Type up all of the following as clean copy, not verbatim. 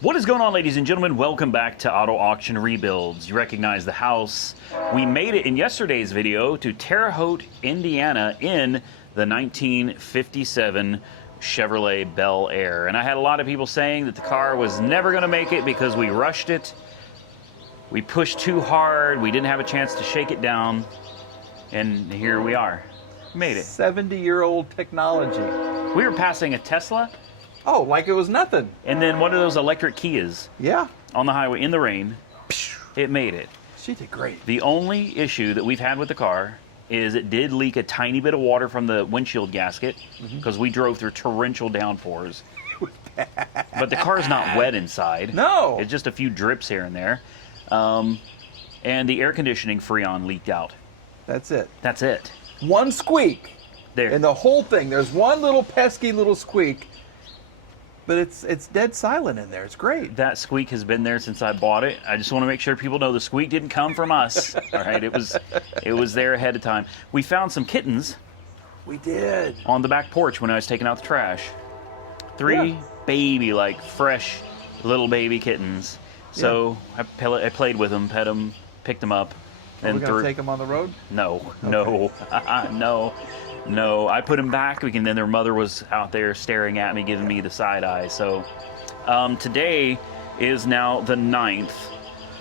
What is going on, ladies and gentlemen? Welcome back to Auto Auction Rebuilds. You recognize the house. We made it in yesterday's video to Terre Haute, Indiana in the 1957 Chevrolet Belair. And I had a lot of people saying that the car was never going to make it because we rushed it. We pushed too hard. We didn't have a chance to shake it down. And here we are. Made it. 70-year-old technology. We were passing a Tesla. Oh, like it was nothing. And then one of those electric Kias. Yeah. On the highway in the rain. It made it. She did great. The only issue that we've had with the car is it did leak a tiny bit of water from the windshield gasket because we drove through torrential downpours. But the car's not wet inside. No. It's just a few drips here and there. And the air conditioning Freon leaked out. That's it. That's it. One squeak. There. In the whole thing. There's one little pesky little squeak. But it's dead silent in there. It's great. That squeak has been there since I bought it. I just want to make sure people know the squeak didn't come from us. All right, it was there ahead of time. We found some kittens. We did. On the back porch when I was taking out the trash. Three baby, like fresh little baby kittens. So I played with them, pet them, picked them up. Are we going to take them on the road? No, Okay. no. I put them back, and then their mother was out there staring at me, giving me the side eye. So today is now the 9th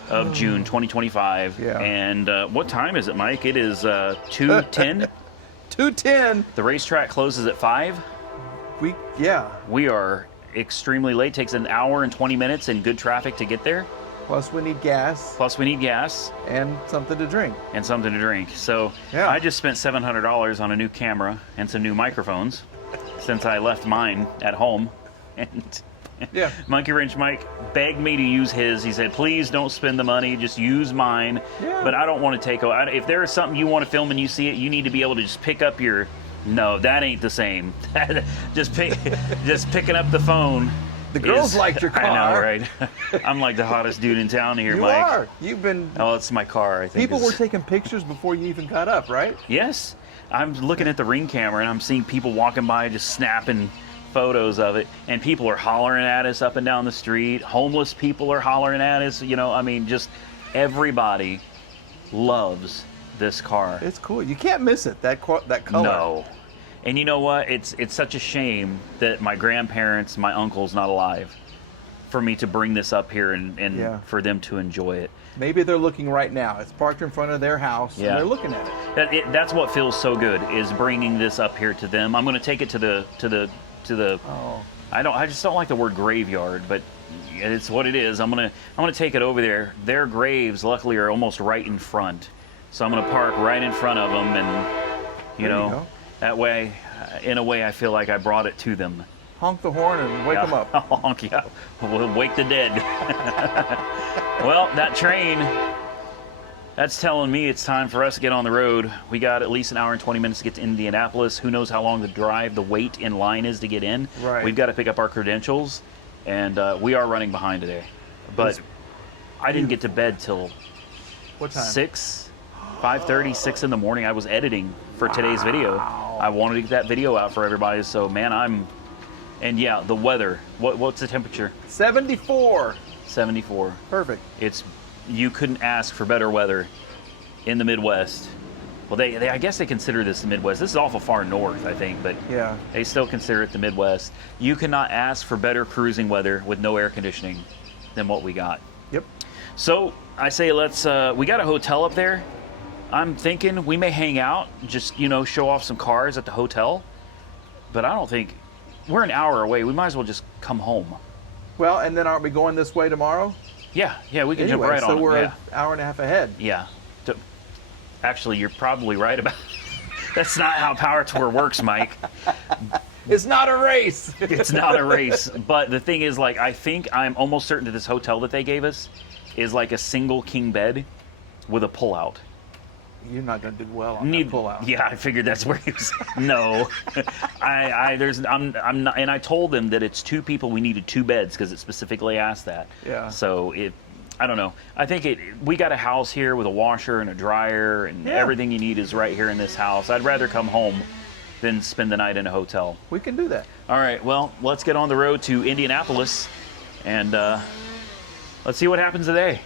of June, 2025. Yeah. And what time is it, Mike? It is 2:10. 2:10. The racetrack closes at 5. We are extremely late. Takes an hour and 20 minutes in good traffic to get there. Plus we need gas. And something to drink. So yeah. I just spent $700 on a new camera and some new microphones since I left mine at home. And yeah. Monkey Wrench Mike begged me to use his. He said, please don't spend the money, just use mine. Yeah. But I don't want to take over. If there is something you want to film and you see it, you need to be able to just pick up your... No, that ain't the same. just picking up the phone. The girls liked your car. I know, right? I'm like the hottest dude in town here, you Mike. You are. You've been... Oh, it's my car, I think. People were taking pictures before you even got up, right? Yes. I'm looking at the Ring camera, and I'm seeing people walking by just snapping photos of it. And people are hollering at us up and down the street. Homeless people are hollering at us. You know, I mean, just everybody loves this car. It's cool. You can't miss it, that color. No. And you know what? It's such a shame that my grandparents, my uncle's not alive for me to bring this up here and for them to enjoy it. Maybe they're looking right now. It's parked in front of their house, and they're looking at it. That's what feels so good, is bringing this up here to them. I'm going to take it to the. Oh. I just don't like the word graveyard, but it's what it is. I'm gonna take it over there. Their graves, luckily, are almost right in front, so I'm gonna park right in front of them, and you know. That way, in a way, I feel like I brought it to them. Honk the horn and wake them up. Honk, yeah. We'll wake the dead. Well, that train, that's telling me it's time for us to get on the road. We got at least an hour and 20 minutes to get to Indianapolis. Who knows how long the wait in line is to get in. Right. We've got to pick up our credentials, and we are running behind today. But I didn't get to bed till what time? 5:30, 6 in the morning. I was editing for today's video. I wanted to get that video out for everybody, so man, and yeah, the weather. What's the temperature? 74. 74. Perfect. You couldn't ask for better weather in the Midwest. Well, I guess they consider this the Midwest. This is awful far north, I think, but yeah, they still consider it the Midwest. You cannot ask for better cruising weather with no air conditioning than what we got. Yep. So I say we got a hotel up there. I'm thinking we may hang out, just, show off some cars at the hotel. But I don't think, we're an hour away. We might as well just come home. Well, and then aren't we going this way tomorrow? Yeah, we can jump right on. So we're an hour and a half ahead. Yeah. Actually, you're probably right about that's not how Power Tour works, Mike. It's not a race. It's not a race. But the thing is, I think I'm almost certain that this hotel that they gave us is like a single king bed with a pullout. You're not going to do well on that pullout. Yeah, I figured that's where he was. No, I'm not, and I told them that it's 2 people. We needed 2 beds because it specifically asked that. Yeah. So I don't know. I think we got a house here with a washer and a dryer and everything you need is right here in this house. I'd rather come home than spend the night in a hotel. We can do that. All right. Well, let's get on the road to Indianapolis And let's see what happens today.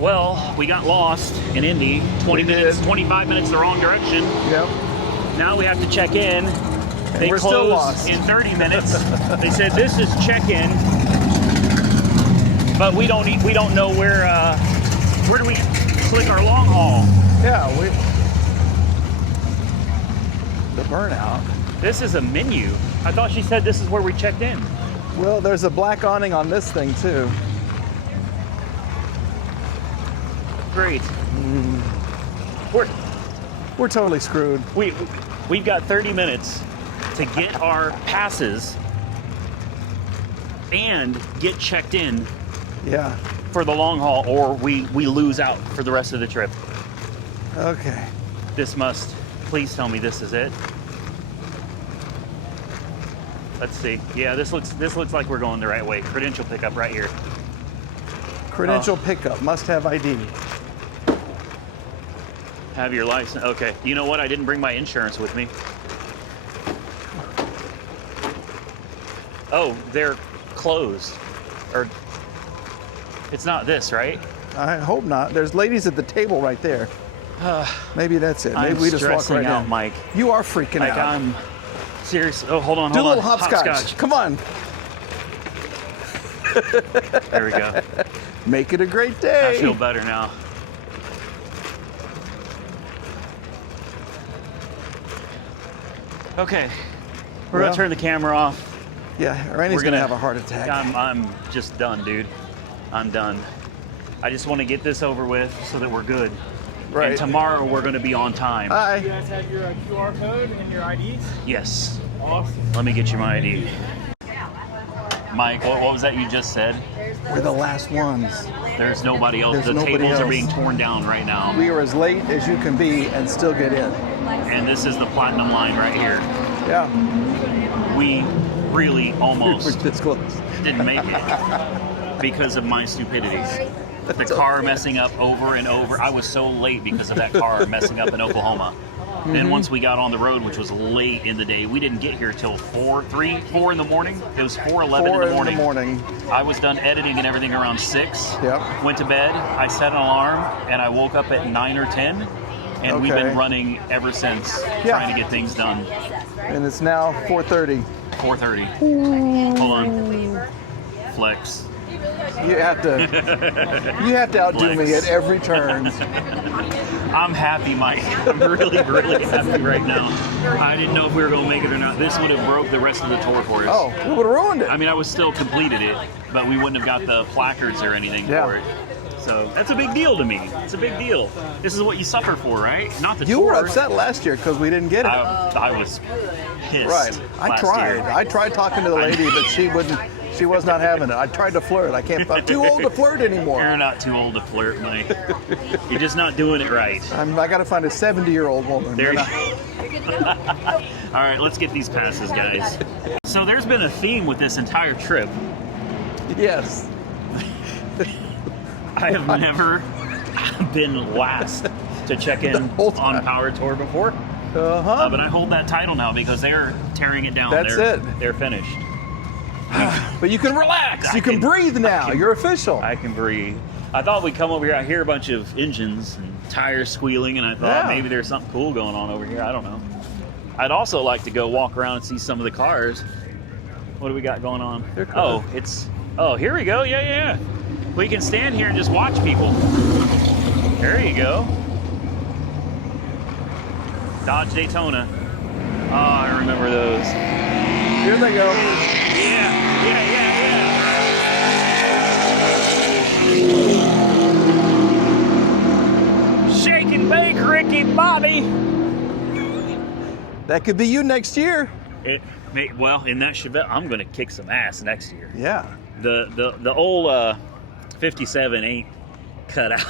Well, we got lost in Indy. 20 minutes, 25 minutes the wrong direction. Yep. Now we have to check in. They we're still lost. in 30 minutes. They said this is check-in, but we don't know where do we click our long haul? Yeah, the burnout. This is a menu. I thought she said this is where we checked in. Well, there's a black awning on this thing too. Great. We're totally screwed. We've got 30 minutes to get our passes and get checked in. Yeah. For the long haul, or we lose out for the rest of the trip. Okay. Please tell me this is it. Let's see. Yeah, this looks like we're going the right way. Credential pickup right here. Credential pickup, must have ID. Have your license. Okay. You know what? I didn't bring my insurance with me. Oh, they're closed. Or it's not this, right? I hope not. There's ladies at the table right there. Maybe that's it. Maybe we just walk right out, in. Mike. You are freaking out. I'm serious. Oh, hold on. Do a little hopscotch. Come on. There we go. Make it a great day. I feel better now. Okay. We're going to turn the camera off. Yeah, Randy's gonna have a heart attack. I'm just done, dude. I'm done. I just want to get this over with so that we're good. Right. And tomorrow we're going to be on time. Hi. You guys have your QR code and your IDs? Yes. Awesome. Let me get you my ID. Mike, what was that you just said? We're the last ones. There's nobody else. There's The nobody tables are else. being torn down right now. We are as late as you can be and still get in. And this is the platinum line right here. Yeah. We really almost We're this close. didn't make it because of my stupidity. The car messing up over and over. I was so late because of that car messing up in Oklahoma. Then once we got on the road, which was late in the day, we didn't get here till 4 in the morning. It was 4:11 in the morning. I was done editing and everything around 6. Yep. Went to bed. I set an alarm, and I woke up at 9 or 10. And we've been running ever since, trying to get things done. And it's now 4:30. 4:30. Hold on. Flex. You have to outdo me at every turn. I'm happy, Mike. I'm really, really happy right now. I didn't know if we were going to make it or not. This would have broke the rest of the tour for us. Oh, we would have ruined it. I mean, I would still completed it, but we wouldn't have got the placards or anything for it. So that's a big deal to me. It's a big deal. This is what you suffer for, right? Not the You tour. were upset last year because we didn't get it. I was pissed. Right. I tried. Year. I tried talking to the lady, but she wouldn't. She was not having it. I tried to flirt. I'm too old to flirt anymore. You're not too old to flirt, Mike. You're just not doing it right. I got to find a 70-year-old woman. There you All right, let's get these passes, guys. So there's been a theme with this entire trip. Yes. I have never been last to check in on Power Tour before. But I hold that title now because they're tearing it down. That's it. They're finished. But you can relax. You can breathe now. You're official. I can breathe. I thought we'd come over here. I hear a bunch of engines and tires squealing, and I thought maybe there's something cool going on over here. I don't know. I'd also like to go walk around and see some of the cars. What do we got going on? Oh, here we go. Yeah. We can stand here and just watch people. There you go. Dodge Daytona. Oh, I remember those. Here they go. Yeah. Shake and bake, Ricky Bobby. That could be you next year. Well, in that Chevette, I'm going to kick some ass next year. Yeah. The old 57 ain't cut out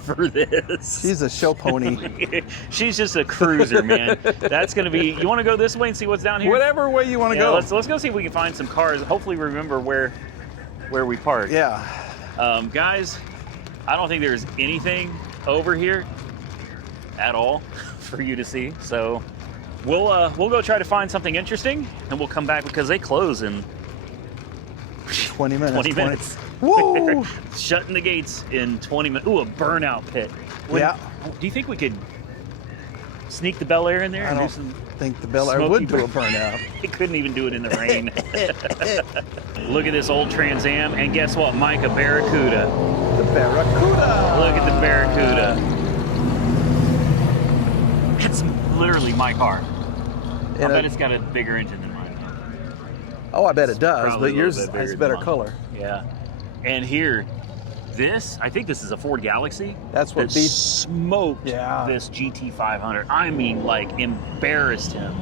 for this. She's a show pony. She's just a cruiser, man. That's going to be. You want to go this way and see what's down here? Whatever way you want to go. Let's go see if we can find some cars. Hopefully, remember where we parked. Yeah. Guys, I don't think there's anything over here at all for you to see. So we'll go try to find something interesting, and we'll come back because they close in 20 minutes. 20 minutes. Woo! Shutting the gates in 20 minutes. Ooh, a burnout pit. Yeah. Do you think we could sneak the Belair in there? I and don't do some think the Belair smoky would do a burnout. He couldn't even do it in the rain. Look at this old Trans Am, and guess what, Mike? A Barracuda. The Barracuda. Look at the Barracuda. It's literally my car. I bet it's got a bigger engine than mine. Oh, I bet it does, Probably but a yours little bit has bigger better than color. mine. Yeah. And here, I think this is a Ford Galaxy. That's what that beat smoked this GT500. I mean, like, embarrassed him.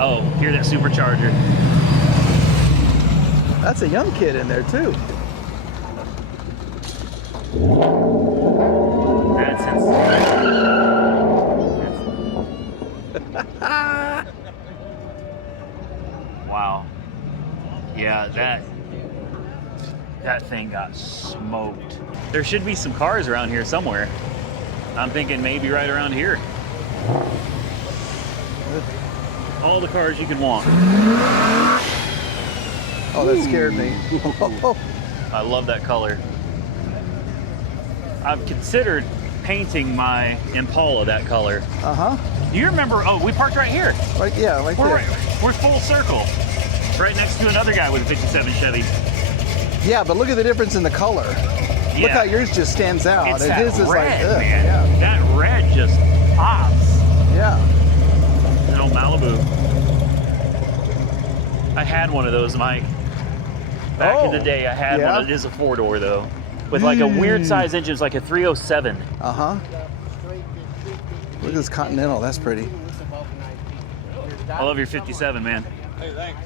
Oh, hear that supercharger. That's a young kid in there, too. That's insane. Wow. Yeah, that thing got smoked. There should be some cars around here somewhere. I'm thinking maybe right around here. All the cars you can want. Oh, that scared me. I love that color. I've considered painting my Impala that color. Uh-huh. Do you remember? Oh, we parked right here. Right there. We're full circle. Right next to another guy with a 57 Chevy. Yeah, but look at the difference in the color. Yeah. Look how yours just stands out. It's And that his is red, like, man. yeah. That red just pops. Yeah. An old Malibu. I had one of those, Mike. Back in the day, I had one. It is a 4-door though, with like a weird size engine. It's like a 307. Uh-huh. Look at this Continental. That's pretty. I love your 57, man. Hey, thanks.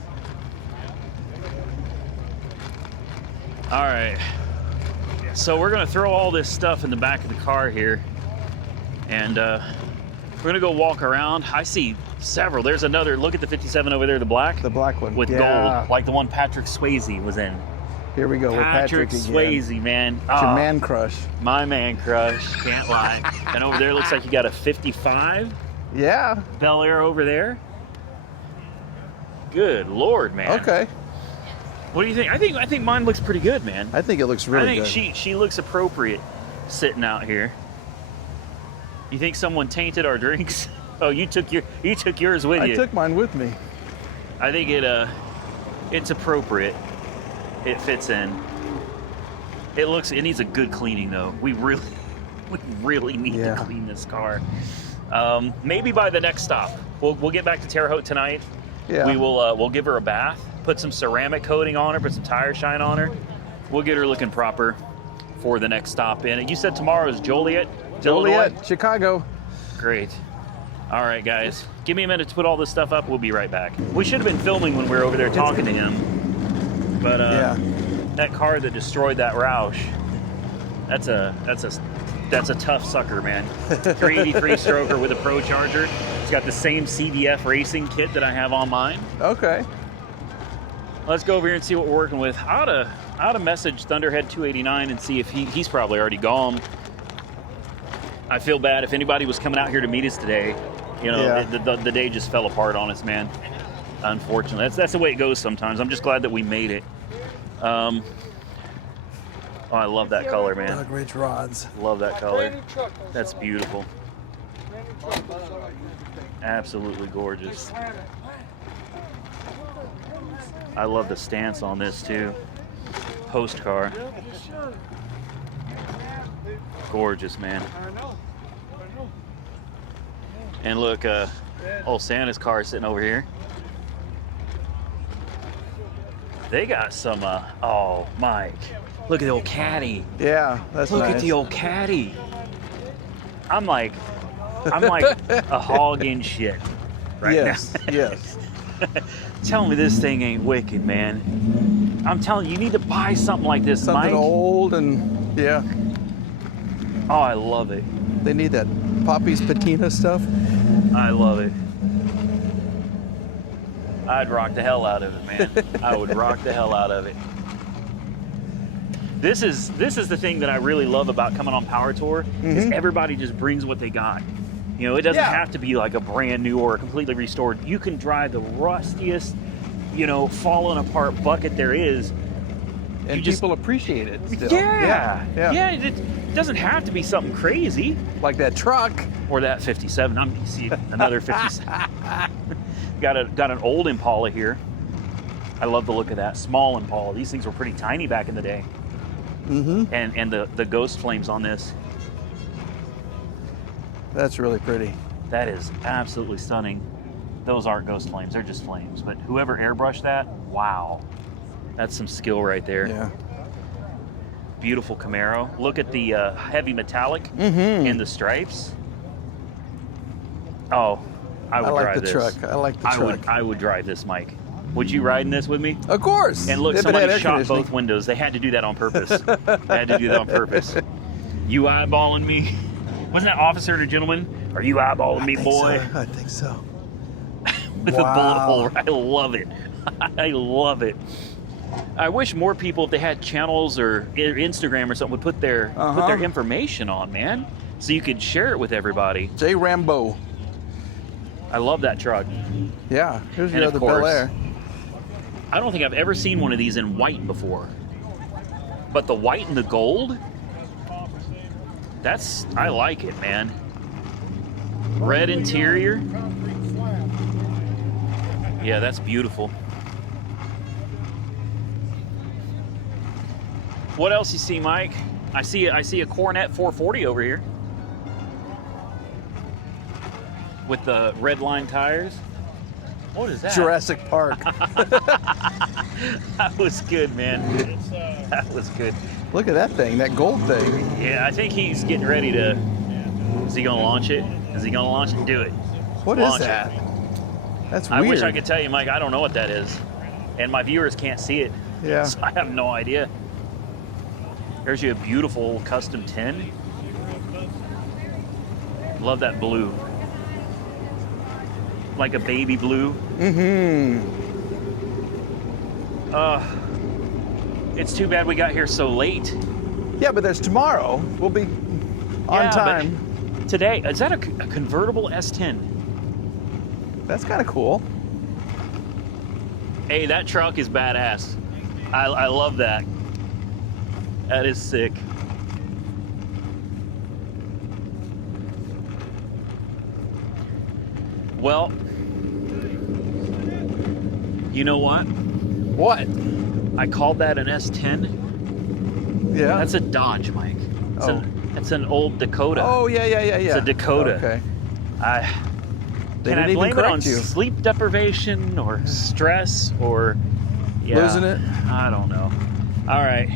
All right. So we're gonna throw all this stuff in the back of the car here, and we're gonna go walk around. I see several. There's another. Look at the 57 over there, the black. The black one. With gold, like the one Patrick Swayze was in. Here we go with Patrick again. Swayze, man. It's your man crush. My man crush. Can't lie. And over there looks like you got a 55. Yeah. Belair over there. Good Lord, man. Okay. What do you think? I think mine looks pretty good, man. I think it looks really good. I think she looks appropriate sitting out here. You think someone tainted our drinks? Oh, you took yours with you. I took mine with me. I think it's appropriate. It fits in. It needs a good cleaning though. We really need to clean this car. Maybe by the next stop. We'll get back to Terre Haute tonight. Yeah. We'll give her a bath, put some ceramic coating on her, put some tire shine on her. We'll get her looking proper for the next stop in. You said tomorrow is Joliet? Joliet, Chicago. Great. All right, guys. Give me a minute to put all this stuff up. We'll be right back. We should have been filming when we were over there talking to him. But that car that destroyed that Roush, that's a tough sucker, man. 383 stroker with a Pro Charger. It's got the same CDF racing kit that I have on mine. Okay. Let's go over here and see what we're working with. I ought to message Thunderhead 289 and see if he's probably already gone. I feel bad if anybody was coming out here to meet us today. You know, the day just fell apart on us, man. Unfortunately, that's the way it goes sometimes. I'm just glad that we made it. Oh, I love that color, man. Doug Ridge rods. Love that color. That's beautiful. Absolutely gorgeous. I love the stance on this too. Post car. Gorgeous, man. And look, old Santa's car is sitting over here. They got some, oh, Mike. Look at the old caddy. Yeah, that's Look nice. at the old caddy. I'm like a hog in shit right now. Yes. Tell me this thing ain't wicked, man. I'm telling you, you need to buy something like this, Something Mike. old and, yeah. Oh, I love it. They need that Poppy's patina stuff. I love it. I'd rock the hell out of it, man. I would rock the hell out of it. This is the thing that I really love about coming on Power Tour is everybody just brings what they got. You know, it doesn't have to be like a brand new or completely restored. You can drive the rustiest, you know, falling apart bucket there is. And people appreciate it still. Yeah. It doesn't have to be something crazy. Like that truck. Or that 57. I'm see another 57. Got an old Impala here. I love the look of that. Small Impala. These things were pretty tiny back in the day. And the ghost flames on this. That's really pretty. That is absolutely stunning. Those aren't ghost flames, they're just flames. But whoever airbrushed that, wow. That's some skill right there. Yeah. Beautiful Camaro. Look at the heavy metallic in the stripes. Oh, I would drive this. I like the truck. I would drive this, Mike. Would you ride in this with me? Of course. And look, If it somebody had air shot conditioning. both windows. They had to do that on purpose. They had to do that on purpose. You eyeballing me? Wasn't that officer and a gentleman? Are you eyeballing me, boy? I think so. With a bullet hole. I love it. I love it. I wish more people, if they had channels or Instagram or something, would put their information on, man, so you could share it with everybody. J. Rambo. I love that truck. Yeah. Here's And your of other course, Belair. I don't think I've ever seen one of these in white before. But the white and the gold, I like it, man. Red interior. Yeah, that's beautiful. What else you see, Mike? I see a Coronet 440 over here with the red line tires. What is that? Jurassic Park. That was good, man. That was good. Look at that thing, that gold thing. Yeah, I think he's getting ready to. Is he gonna launch it? Is he gonna launch it? Do it. What Launch is it. that? That's I weird. wish I could tell you, Mike. I don't know what that is, and my viewers can't see it. Yeah. So I have no idea. There's you a beautiful custom tin. Love that blue. Like a baby blue. Mm-hmm. It's too bad we got here so late. Yeah, but there's tomorrow. We'll be on Yeah, time. but today, is that a convertible S10? That's kind of cool. Hey, that truck is badass. I love that. That is sick. Well, you know what? What? I called that an S10. Yeah. That's a Dodge, Mike. It's, Oh. it's an old Dakota. Oh, yeah. It's a Dakota. Okay. They Can I didn't even blame it on correct you. sleep deprivation or stress or Losing it? I don't know. All right.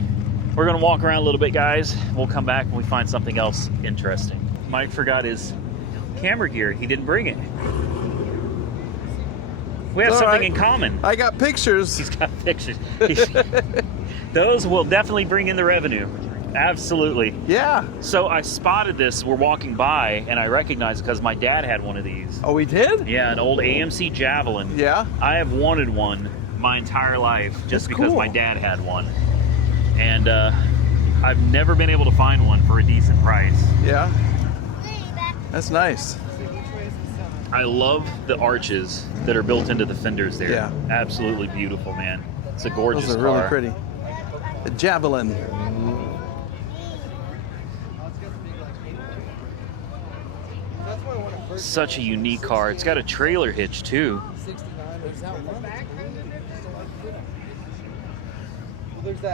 We're going to walk around a little bit, guys. We'll come back when we find something else interesting. Mike forgot his camera gear. He didn't bring it. We have It's all something right. in common. I got pictures. He's got pictures. Those will definitely bring in the revenue. Absolutely. Yeah. So I spotted this. We're walking by, and I recognized it because my dad had one of these. Oh, we did? Yeah, an old AMC Javelin. Yeah. I have wanted one my entire life just That's because cool. my dad had one. And I've never been able to find one for a decent price. Yeah. That's nice. I love the arches that are built into the fenders there. Yeah. Absolutely beautiful, man. It's a gorgeous Those are car. really pretty. The Javelin. Such a unique car. It's got a trailer hitch too.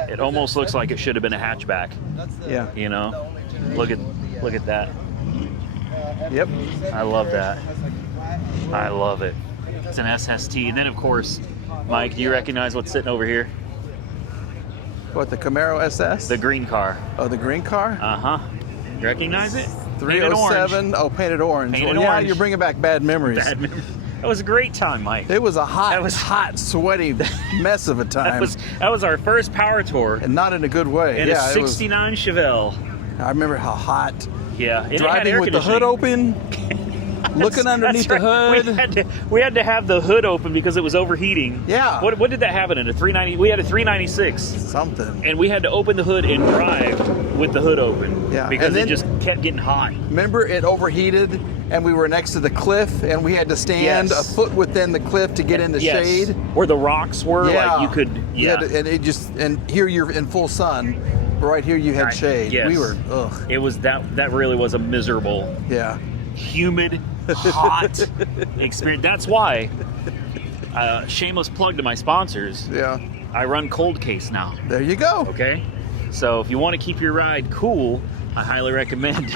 It almost looks like it should have been a hatchback. Yeah. You know, look at that. Yep. I love that. I love it. It's an SST, and then of course, Mike, do you recognize what's sitting over here? What, the Camaro SS? The green car. Oh, the green car? Uh huh. You recognize it? Painted orange. 307. Oh, painted orange. Painted Well, yeah, orange. you're bringing back bad memories. Bad memory. That was a great time, Mike. It was a hot, That was- hot, sweaty mess of a time. That was our first power tour And not in a good way. in Yeah, a it was. '69 Chevelle. I remember how hot. Yeah, and it had Driving air with the hood conditioning. open, looking underneath That's the right. hood. We had to have the hood open because it was overheating. Yeah. What did that happen in a 390? We had a 396, Something. and we had to open the hood and drive with the hood open. Yeah, Because and it then- just kept getting hot. Remember, it overheated, and we were next to the cliff, and we had to stand Yes. a foot within the cliff to get in the Yes. shade. Where the rocks were, Yeah. like you could. You Yeah. had to- and it just, and here you're in full sun, but right here you had shade. Yes. We were, ugh. It was that really was a miserable, Yeah. humid, hot experience. That's why. Shameless plug to my sponsors. Yeah. I run Cold Case now. There you go. Okay, so if you want to keep your ride cool, I highly recommend.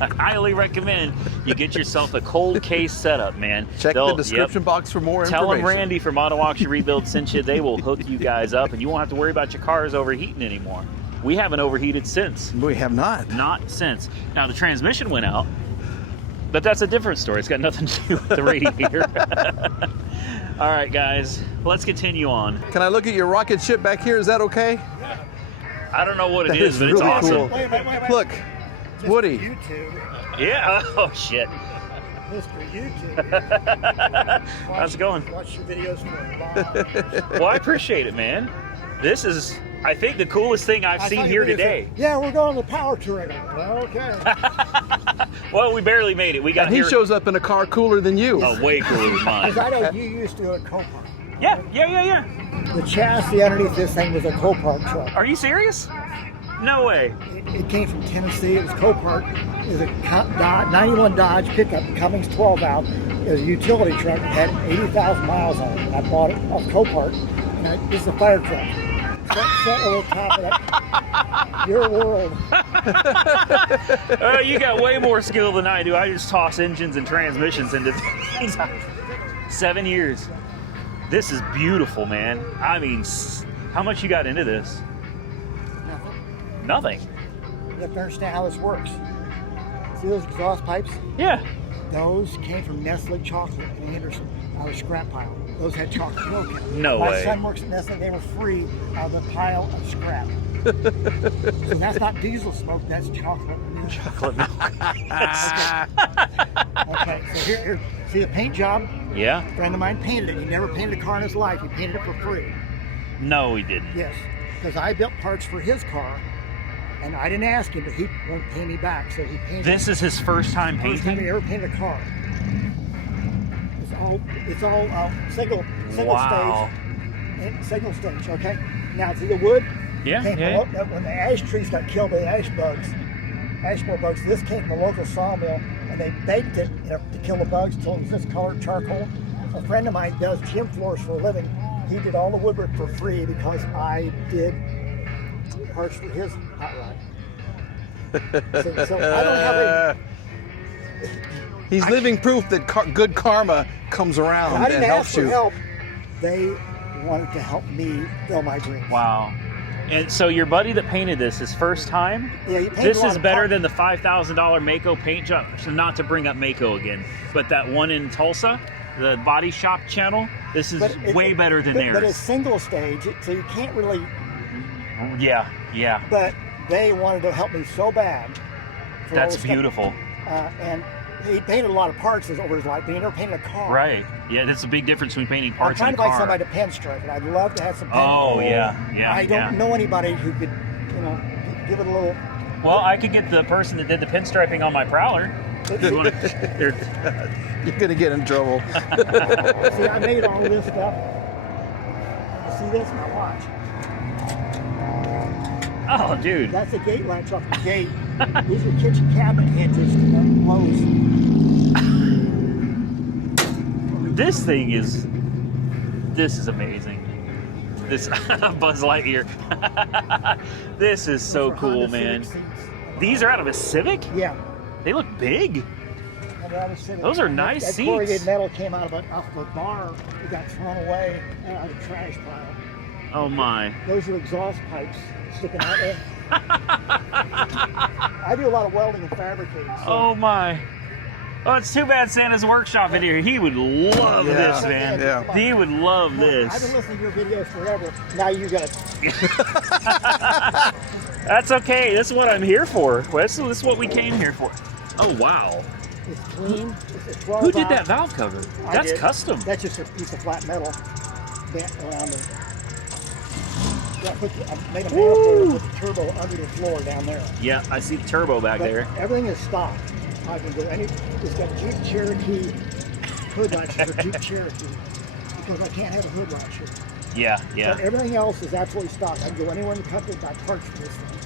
I highly recommend you get yourself a Cold Case setup, man. Check the description box for more Tell them information. Randy from Auto Auction Rebuild sent you. They will hook you guys up, and you won't have to worry about your cars overheating anymore. We haven't overheated since. We have not. Not since. Now the transmission went out, but that's a different story. It's got nothing to do with the radiator. All right, guys, let's continue on. Can I look at your rocket ship back here? Is that okay? I don't know what it That is, is but it's really awesome. cool. Look, Woody. YouTube. Yeah. Oh shit. Mr. YouTube. How's it going? Watch your videos for Bob. Well, I appreciate it, man. This is, I think, the coolest thing I've seen here today. Yeah, we're going to power touring. Okay. Well, we barely made it. We got And he here. shows up in a car cooler than you. Oh, way cooler than mine. Because I know you used to a Copart. Yeah. The chassis underneath this thing was a Copart truck. Are you serious? No way. It came from Tennessee. It was Copart. It was a 91 Dodge pickup, Cummins 12 valve. It was a utility truck. It had 80,000 miles on it. I bought it off Copart. And this is a fire truck. Set over top of that. Your world. You got way more skill than I do. I just toss engines and transmissions into things. 7 years. This is beautiful, man. I mean, how much you got into this? Nothing. Nothing. You have to understand how this works. See those exhaust pipes? Yeah. Those came from Nestle Chocolate in Anderson, out of scrap pile. Those had chocolate milk in them. No way. My son works at Nestle. They were free out of the pile of scrap. So that's not diesel smoke. That's chocolate milk. Chocolate milk. Okay. So here, see the paint job? Yeah. A friend of mine painted it. He never painted a car in his life. He painted it for free. No, he didn't. Yes, because I built parts for his car, and I didn't ask him, but he won't pay me back, so he painted. This is his first time First time he painting? ever painted a car. It's all single Wow. stage. Single stage. Okay. Now see the wood. Yeah, Came yeah. from, when the ash trees got killed by the ash borer bugs. This came from the local sawmill, and they baked it, to kill the bugs until it was this color, charcoal. A friend of mine does gym floors for a living. He did all the woodwork for free because I did parts for his hot rod. So I don't have a. He's living proof that good karma comes around I didn't and ask helps for you. help. They wanted to help me fill my dreams. Wow. And so your buddy that painted this, his first time? Yeah, he painted This a lot is of better parts. than the $5,000 Mako paint job. So not to bring up Mako again, but that one in Tulsa, the body shop channel, this is way better than theirs. But it's single stage, so you can't really. Yeah, yeah. But they wanted to help me so bad. for all That's the stuff. beautiful. And he painted a lot of parts over his life, but he never painted a car. Right. Yeah, that's a big difference between painting I'm parts trying in to a find car. somebody to pinstripe it. I'd love to have some. Oh, pinstripe. yeah. I don't know anybody who could, give it a little. Well, I could get the person that did the pinstriping on my Prowler. You wanna- they're- You're gonna get in trouble. See, I made all this stuff. You see this? Now watch. Oh, dude. That's a gate latch off the gate. These are kitchen cabinet hinges to close. This is amazing. This Buzz Lightyear. This is so For cool, Honda man. Civic seats. These are out of a Civic? Yeah. They look big. Honda Civic. Those are And nice that seats. corrugated metal came out of a bar. It got thrown away out of a trash pile. Oh my. Those are exhaust pipes sticking out there. I do a lot of welding and fabricating. So Oh my. Oh, it's too bad Santa's workshop in here. He would love Yeah. this, man. Yeah. He would love I've been this. listening to your videos forever. Now you got it. That's okay. This is what I'm here for. This is what we came here for. Oh wow. It's clean. It's a 12 Who did that valve. valve cover? I That's did. custom. That's just a piece of flat metal bent around it. Yeah, I made a manifold with the turbo under the floor down there. Yeah, I see the turbo back But there. everything is stock. I can go any. It's got Jeep Cherokee hood latches for Jeep Cherokee because I can't have a hood latch here. Yeah, But yeah. everything else is absolutely stock. I can go anywhere in the country and buy parts for this thing.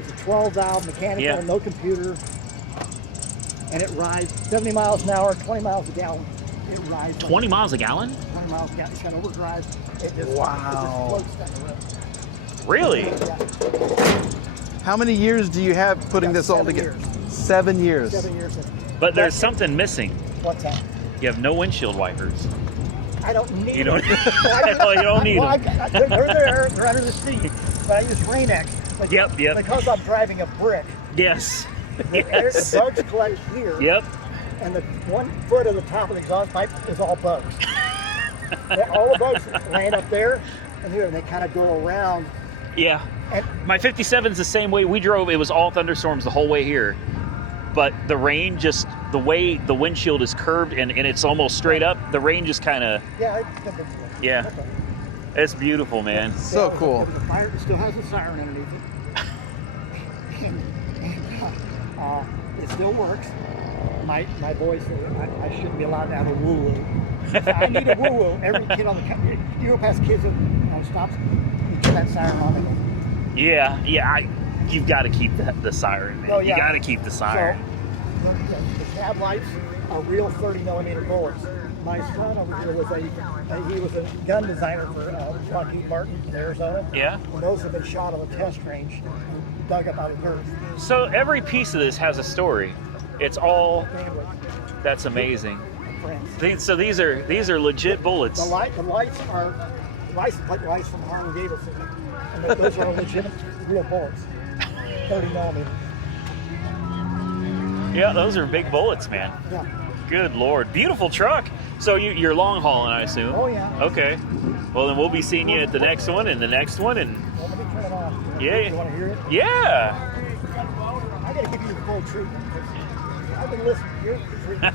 It's a 12 valve mechanical, Yeah. no computer, and it rides 70 miles an hour, 20 miles a gallon. It rides 20 miles a gallon? 20 miles a gallon. It's got overdrive. It just, Wow. It just floats down the road. Really? Yeah. How many years do you have putting this all 7 together? years. 7 years. 7 years. But there's something missing. What's that? You have no windshield wipers. I don't need You don't. them. Well, you don't need Well, them. they're there. They're under the seat. But I use Rain-X. Like, Yep, yep. Because I'm driving a brick. Yes. The Yes. bugs collect here. Yep. And the 1 foot of the top of the exhaust pipe is all bugs. All the bugs land up there and here, and they kind of go around. Yeah. And My 57's the same way. We drove. It was all thunderstorms the whole way here. But the rain just, the way the windshield is curved and it's almost straight up, the rain just kind of, yeah, yeah. Okay. It's beautiful, man. So cool. The fire it still has a siren underneath it. and it still works. My boy said I shouldn't be allowed to have a woo-woo. I need a woo-woo. Every kid on the you go past kids on stops, you get that siren on them. Yeah. You've got to keep the siren, man. Oh, yeah. You got to keep the siren. So the cab lights are real 30mm bullets. My son over here was a gun designer for Lockheed Martin in Arizona. Yeah. And those have been shot on a test range and dug up out of dirt. So every piece of this has a story. It's all, that's amazing. friends. So these are legit bullets. The lights are license plate lights from Harley Davidson, and those are legitimate real bullets, 30 millimeter. Yeah, those are big bullets, man. Yeah. Good Lord. Beautiful truck. So you're long hauling, I assume? Oh, yeah. Okay. Well, then we'll be seeing you at the next one and the next one. And Well, let me turn it off. Yeah. You want to hear it? Yeah. I got to give you the full treatment. 'Cause I've been listening to your treatment.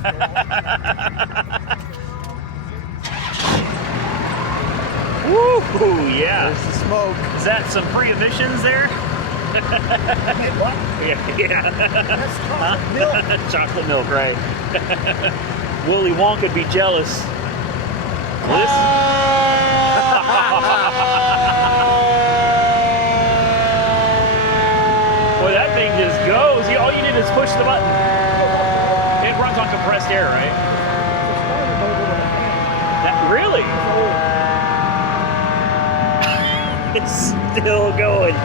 Woo, yeah. There's the smoke. Is that some pre-emissions there? What? Yeah. That's chocolate milk. Chocolate milk, right. Willy Wonka would be jealous. This? Boy, that thing just goes. All you need is push the button. It runs on compressed air, right? Really? It's still going. Don't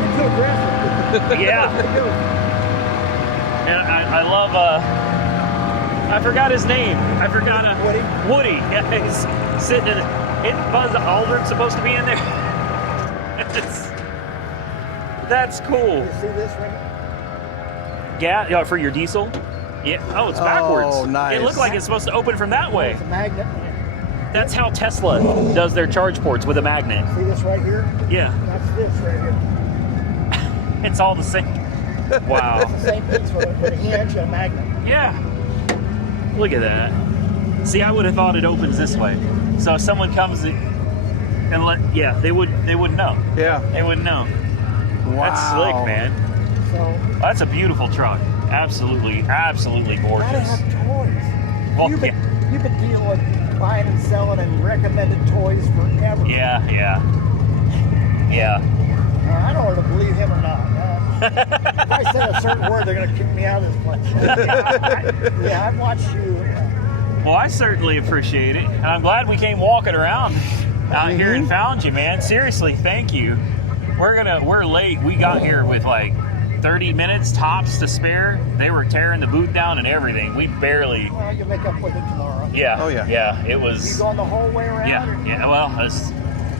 get too aggressive. Yeah. And I love, I forgot his name. I forgot. Woody. Yeah, he's sitting in it. Isn't Buzz Aldrin's supposed to be in there? That's cool. You see this right? Yeah, for your diesel? Yeah. Oh, it's backwards. Oh, nice. It looked like it's supposed to open from that way. It's a magnet. That's how Tesla does their charge ports, with a magnet. See this right here? Yeah. That's this right here. It's all the same. Wow. It's the same piece with a hinge and a magnet. Yeah. Look at that. See, I would have thought it opens this way. So if someone comes and they wouldn't know. Yeah. They wouldn't know. Wow. That's slick, man. So That's a beautiful truck. Absolutely gotta gorgeous. have toys. Well, You've been dealing with buying and selling and recommended toys forever. Yeah. I don't know whether to believe him or not. If I say a certain word, they're going to kick me out of this place. I've watched you. Well, I certainly appreciate it. And I'm glad we came walking around out here and found you, man. Seriously, thank you. We're late. We got here with like 30 minutes tops to spare. They were tearing the booth down and everything. We barely. Well, you'll make up with it tomorrow. Yeah. Oh, yeah. Yeah. It was. You going the whole way around? Yeah. Well,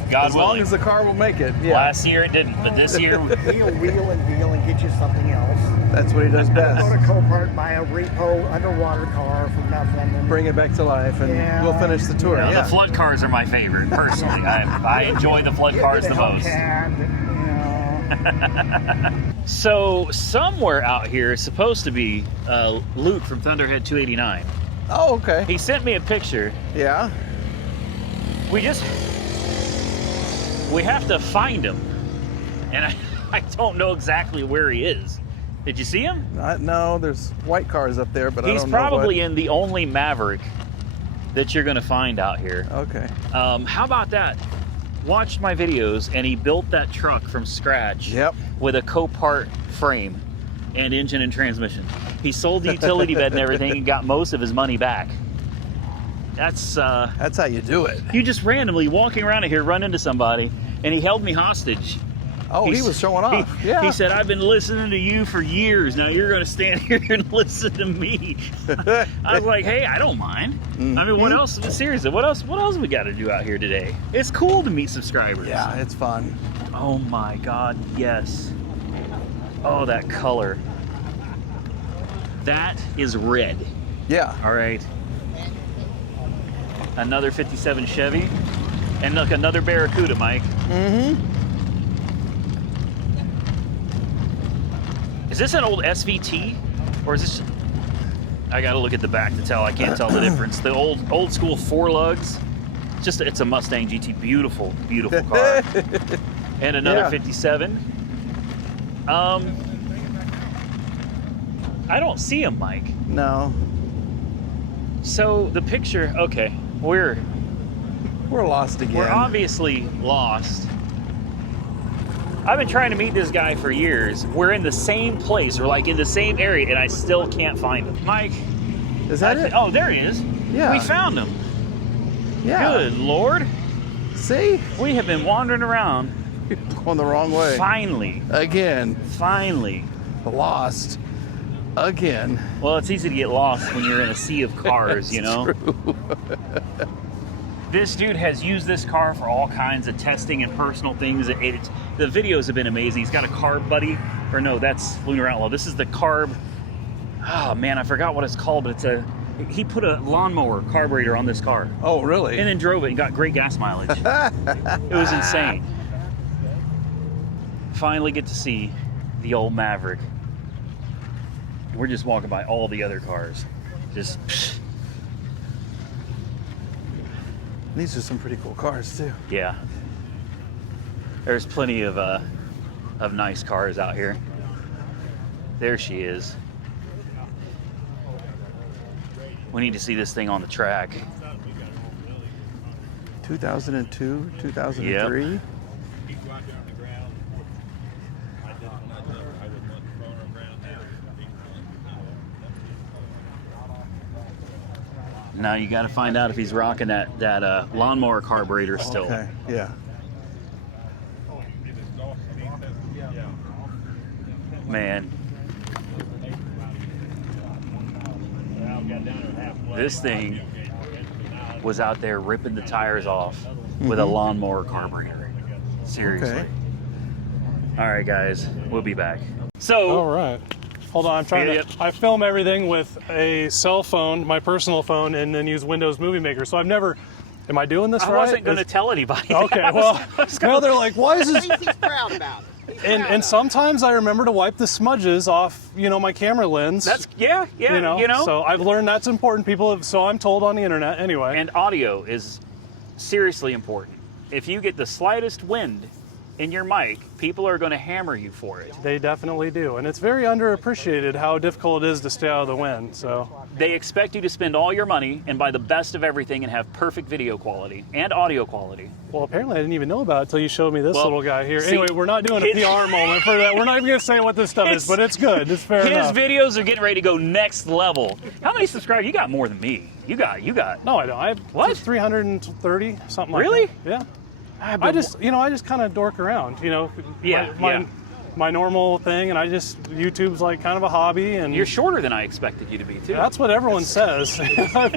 God As long willing. as the car will make it. Yeah. Last year it didn't, but this year. He'll wheel and deal and get you something else. That's what he does Go to best. Copart, buy a repo underwater car for nothing. And Bring it back to life, and Yeah. we'll finish the tour. The Yeah. flood cars are my favorite, personally. I enjoy the flood cars get the a most. Hellcat, So somewhere out here is supposed to be Luke from Thunderhead 289. Oh, okay. He sent me a picture. Yeah. We have to find him, and I don't know exactly where he is. Did you see him? No, there's white cars up there, but I He's don't know probably in the only Maverick that you're going to find out here. Okay. How about that? Watched my videos, and he built that truck from scratch. Yep. With a Copart frame and engine and transmission. He sold the utility bed and everything and got most of his money back. That's how you do it. you just randomly walking around here run into somebody, and he held me hostage. Oh, he was showing off. Yeah. He said, "I've been listening to you for years. Now you're going to stand here and listen to me." I was like, "Hey, I don't mind. I mean, what else? Seriously, what else we got to do out here today? It's cool to meet subscribers." Yeah, it's fun. Oh my God, yes. Oh, that color. That is red. Yeah. All right. Another 57 Chevy. And look, another Barracuda, Mike. Mm-hmm. Is this an old SVT? Or is this... I gotta look at the back to tell. I can't tell the difference. The old school 4 lugs. It's a Mustang GT. Beautiful, beautiful car. And another 57. I don't see him, Mike. No. So the picture, okay, we're lost again. We're obviously lost. I've been trying to meet this guy for years. We're in the same place, we're like in the same area, and I still can't find him. Mike. Is that it? Oh, there he is. Yeah. We found him. Yeah. Good Lord. See? We have been wandering around. Going the wrong way. Finally. Again. Finally. Lost. Again. Well, it's easy to get lost when you're in a sea of cars, you know? True. This dude has used this car for all kinds of testing and personal things. The videos have been amazing. He's got a carb buddy, or no, that's Lunar Outlaw. This is the carb. Oh man, I forgot what it's called, but he put a lawnmower carburetor on this car. Oh, really? And then drove it and got great gas mileage. It was insane. Finally get to see the old Maverick. We're just walking by all the other cars. Just. These are some pretty cool cars too. Yeah. There's plenty of nice cars out here. There she is. We need to see this thing on the track. 2002, 2003. Yep. Now you got to find out if he's rocking that lawnmower carburetor still. Okay, yeah. Man, this thing was out there ripping the tires off with a lawnmower carburetor. Seriously. Okay. All right, guys, we'll be back. So, all right. Hold on, I'm trying Yep. to. I film everything with a cell phone, my personal phone, and then use Windows Movie Maker. So I've never. Am I doing this I right? wasn't going to tell anybody. Okay, I well, was now they're like, why is this? He's proud about it. And sometimes I remember to wipe the smudges off, my camera lens. That's yeah. you know. So I've learned that's important. So I'm told on the internet anyway. And audio is seriously important. If you get the slightest wind in your mic, people are going to hammer you for it. They definitely do, and it's very underappreciated how difficult it is to stay out of the wind. So They expect you to spend all your money and buy the best of everything and have perfect video quality and audio quality. well, apparently I didn't even know about it until you showed me this Well, little guy here. see, Anyway, we're not doing a his- PR moment for that. We're not even going to say what this stuff is, but it's good. It's fair His enough. videos are getting ready to go next level. How many subscribers? You got more than me. You got. No, I don't. I have What? 330, something like Really? that. Yeah. I just kind of dork around, Yeah, my, yeah. my normal thing, and YouTube's like kind of a hobby, and You're shorter than I expected you to be, too. that's what everyone says. I've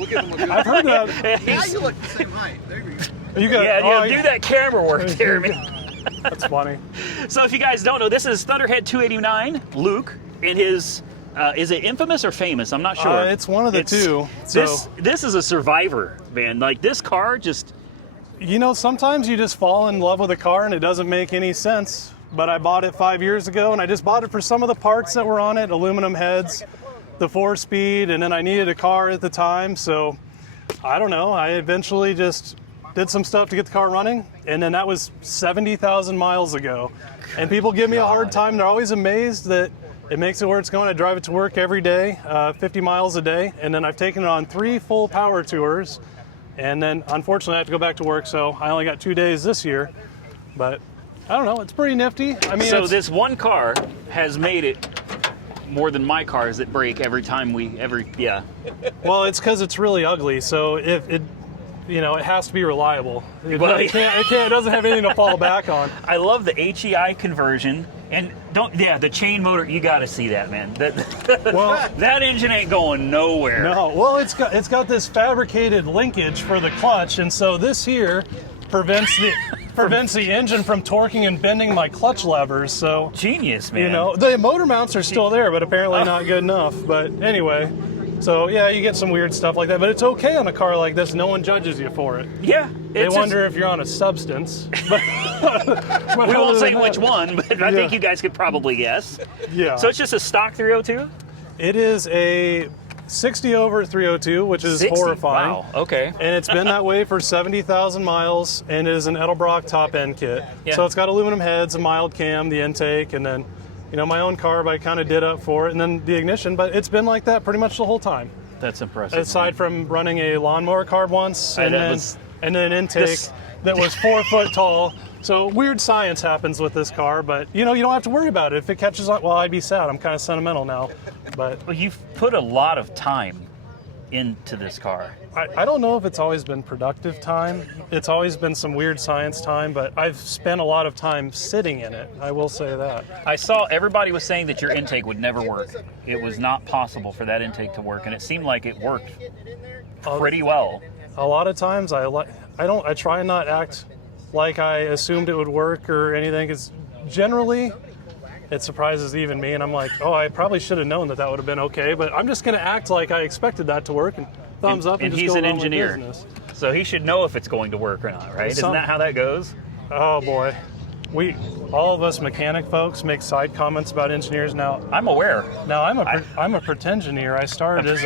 heard that. Now you look the same height. There you go. You got, Yeah, do that camera work, Jeremy. That's funny. So if you guys don't know, this is Thunderhead 289, Luke, and his, is it infamous or famous? I'm not sure. It's one of the two. This is a survivor, man. Like, this car just... Sometimes you just fall in love with a car and it doesn't make any sense. But I bought it 5 years ago, and I just bought it for some of the parts that were on it, aluminum heads, the 4-speed, and then I needed a car at the time. So I don't know. I eventually just did some stuff to get the car running, and then that was 70,000 miles ago. And people give me a hard time. They're always amazed that it makes it where it's going. I drive it to work every day, 50 miles a day, and then I've taken it on 3 full power tours. And then, unfortunately, I have to go back to work, so I only got 2 days this year. But I don't know. It's pretty nifty. I mean, So this one car has made it more than my cars that break every time yeah. well, it's because it's really ugly. So if it, it has to be reliable. It doesn't have anything to fall back on. I love the HEI conversion, and the chain motor. You got to see that, man. That engine ain't going nowhere. No, well, it's got this fabricated linkage for the clutch, and so this here prevents the engine from torquing and bending my clutch levers. So Genius, man. the motor mounts are still there, but apparently not good enough. But anyway, so yeah, you get some weird stuff like that, but it's okay on a car like this. No one judges you for it. Yeah. They wonder if you're on a substance. But We won't say which one, but I think you guys could probably guess. Yeah. So it's just a stock 302? It is a 60 over 302, which is 60? horrifying. Wow, okay. And it's been that way for 70,000 miles, and it is an Edelbrock top end kit. Yeah. So it's got aluminum heads, a mild cam, the intake, and then, my own carb I kind of did up for it, and then the ignition. But it's been like that pretty much the whole time. That's impressive. Aside from running a lawnmower carb once, and then an intake that was 4 foot tall. So weird science happens with this car, but you don't have to worry about it. If it catches on, well, I'd be sad. I'm kind of sentimental now, but Well, you've put a lot of time into this car? I don't know if it's always been productive time. It's always been some weird science time, but I've spent a lot of time sitting in it. I will say that. I saw everybody was saying that your intake would never work. It was not possible for that intake to work, and it seemed like it worked pretty well. A lot of times I try and not act like I assumed it would work or anything, because generally it surprises even me, and I'm like, oh, I probably should have known that would have been okay, but I'm just going to act like I expected that to work and thumbs up and just he's go an along with engineer, business. so he should know if it's going to work or not, right? Isn't that how that goes? Oh boy, all of us mechanic folks make side comments about engineers now. I'm aware. Now I'm a pretengineer. I started as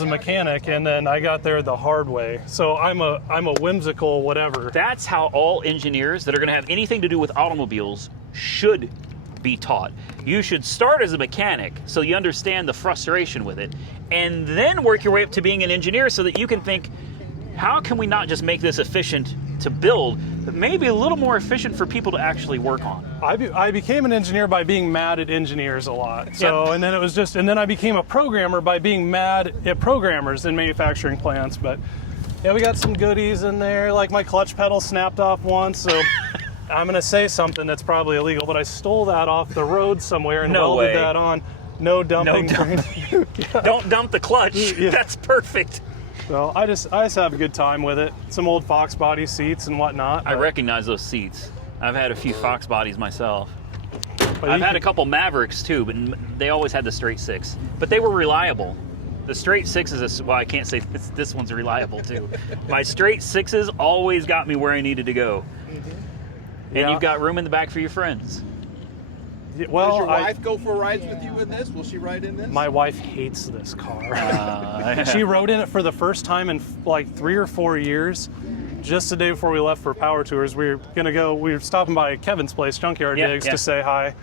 a mechanic, and then I got there the hard way. So I'm a whimsical whatever. That's how all engineers that are going to have anything to do with automobiles should be taught. You should start as a mechanic so you understand the frustration with it, and then work your way up to being an engineer so that you can think, how can we not just make this efficient to build, but maybe a little more efficient for people to actually work on? I became an engineer by being mad at engineers a lot. So, Yep. and then I became a programmer by being mad at programmers in manufacturing plants. But yeah, we got some goodies in there. Like my clutch pedal snapped off once, so I'm gonna say something that's probably illegal, but I stole that off the road somewhere and No welded way. that on. No dumping. Don't dump the clutch. Yeah. That's perfect. So I just have a good time with it. Some old Fox body seats and whatnot. I recognize those seats. I've had a few Fox bodies myself. But I've you had can- a couple Mavericks too, but they always had the straight six. But they were reliable. The straight sixes, well, I can't say this one's reliable too. My straight sixes always got me where I needed to go. And Yeah. you've got room in the back for your friends. Well, Does your wife go for rides with you in this? Will she ride in this? my wife hates this car. She rode in it for the first time in like 3 or 4 years. Just the day before we left for power tours, we were stopping by Kevin's place, Junkyard Yeah, Digs, yeah. to say hi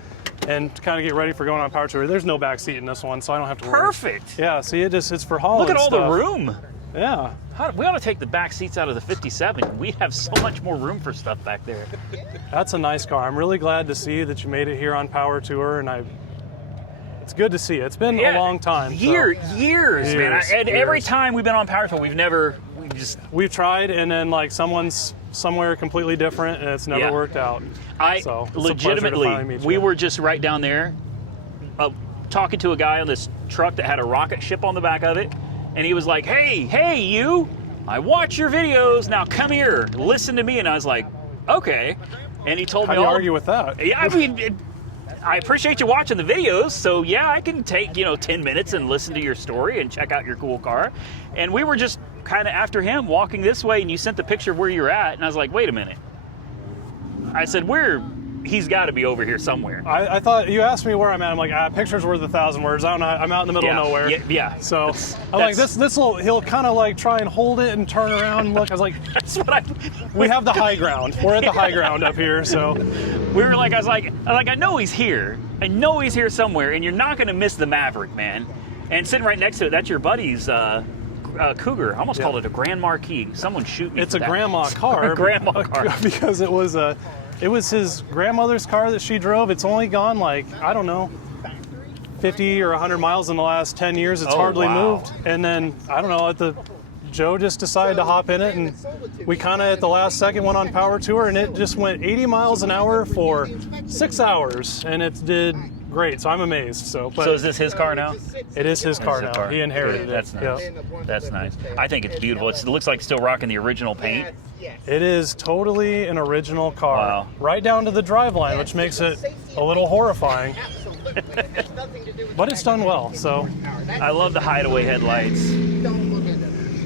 and kind of get ready for going on power tour. There's no back seat in this one, so I don't have to worry. Perfect. Yeah, see, it's for hauling Look at all stuff. the room. Yeah. We ought to take the back seats out of the 57. We have so much more room for stuff back there. That's a nice car. I'm really glad to see that you made it here on Power Tour, and it's good to see you. It's been a long time. so- Years, man. And every years. time we've been on Power Tour, We've tried, and then like someone's somewhere completely different, and it's never Yeah. worked out. So, it's a pleasure to legitimately, finally meet we you. were just right down there talking to a guy on this truck that had a rocket ship on the back of it, and he was like, hey, you, I watch your videos, now come here, listen to me. And I was like, okay. And he told How me do you all. argue with that? Yeah, I mean, I appreciate you watching the videos, so yeah, I can take 10 minutes and listen to your story and check out your cool car. And we were just kind of after him walking this way, and you sent the picture of where you're at, and I was like, wait a minute. I said, he's got to be over here somewhere. I thought you asked me where I'm at. I'm like, picture's worth 1,000 words. I don't know. I'm out in the middle of nowhere. Yeah. So That's- I'm like, this he'll kind of like try and hold it and turn around and look. I was like, That's what we have the high ground. We're at the high ground up here. So we were like, I know he's here. I know he's here somewhere, and you're not going to miss the Maverick, man. And sitting right next to it, that's your buddy's Cougar. I almost called it a Grand Marquis. Someone shoot me. it's for a that. grandma car. A grandma car. Because it was his grandmother's car that she drove. It's only gone like, I don't know, 50 or 100 miles in the last 10 years. It's Oh, hardly wow. moved. And then, I don't know, Joe just decided to hop in it, and we kind of at the last second went on power tour, and it just went 80 miles an hour for 6 hours, and it did great. So I'm amazed. So is this his car now? it is his car It's his now. car. He inherited it. That's nice. Yeah. That's nice. I think it's beautiful. It looks like it's still rocking the original paint. It is totally an original car, Wow. right down to the driveline, which makes it a little horrifying. But it's done well, so I love the hideaway headlights.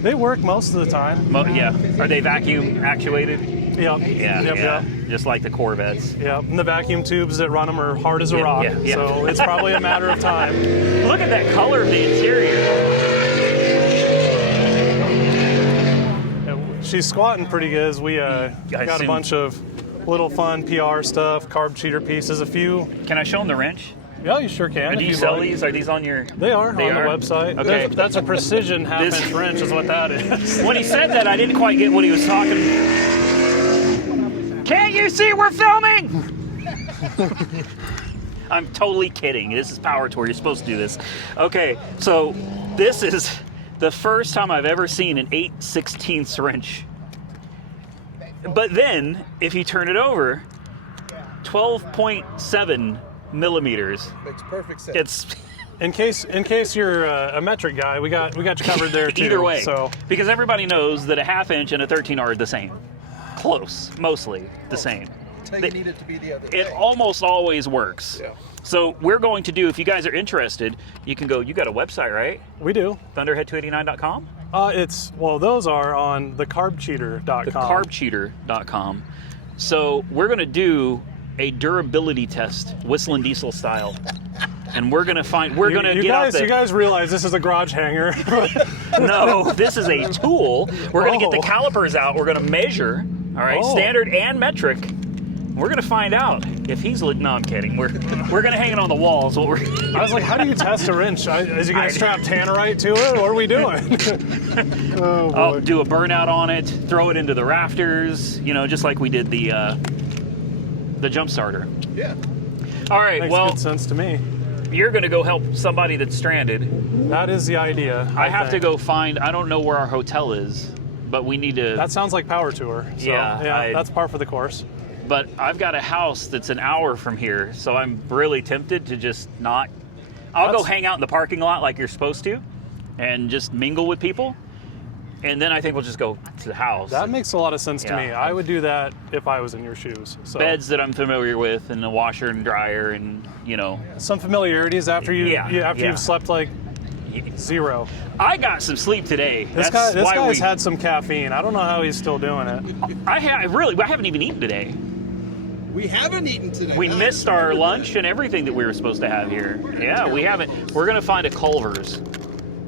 they work most of the time. Yeah. Are they vacuum actuated? Yep. Yeah. Yep. yeah. Yep. Just like the Corvettes. Yep. And the vacuum tubes that run them are hard as a Yeah, rock, yeah, yeah. so it's probably a matter of time. Look at that color of the interior. She's squatting pretty good. As we got a assume- bunch of little fun PR stuff, carb cheater pieces, a few. Can I show them the wrench? Yeah, you sure can. Do if you you'd sell like. these? Are these on your... They are They on are? the website. Okay. That's a precision half-inch wrench is what that is. When he said that, I didn't quite get what he was talking. Can't you see we're filming? I'm totally kidding. This is Power Tour. You're supposed to do this. Okay, so this is the first time I've ever seen an 8/16 wrench. But then, if you turn it over, 12.7 millimeters. Makes perfect sense. It's In case you're a metric guy, we got you covered there too. either way. So Because everybody knows that a 1/2 inch and a 13 are the same. Close, mostly the same. Until you need it to be the other It way. almost always works. Yeah. So we're going to do, if you guys are interested, you can go, you got a website, right? we do. Thunderhead289.com? Those are on thecarbcheater.com. Thecarbcheater.com. So we're going to do a durability test, Whistling Diesel style. And we're going to get out You guys realize this is a garage hanger. No, this is a tool. We're going to get the Oh. calipers out. We're going to measure, all right, Oh. standard and metric. We're going to find out if he's, no, I'm kidding. We're going to hang it on the walls. What we're I was like, how do you test a wrench? Is he going to strap tannerite to it? What are we doing? Oh, boy. I'll do a burnout on it, throw it into the rafters, just like we did the jump starter. Yeah. All right, Makes well, good sense to me. you're going to go help somebody that's stranded. That is the idea. I have to think. go find, I don't know where our hotel is, but we need to, That sounds like power tour. So, Yeah, that's par for the course. but I've got a house that's an hour from here, so I'm really tempted to just not, I'll go That's- hang out in the parking lot like you're supposed to and just mingle with people. And then I think we'll just go to the house. That makes a lot of sense to Yeah. me. I would do that if I was in your shoes. So Beds that I'm familiar with, and a washer and dryer, and some familiarities after Yeah, yeah. you've slept like zero. I got some sleep today. This That's why guy's had some caffeine. I don't know how he's still doing it. I haven't even eaten today. We haven't eaten today. We No, missed our lunch and everything that we were supposed to have here. Yeah, we haven't. We're gonna find a Culver's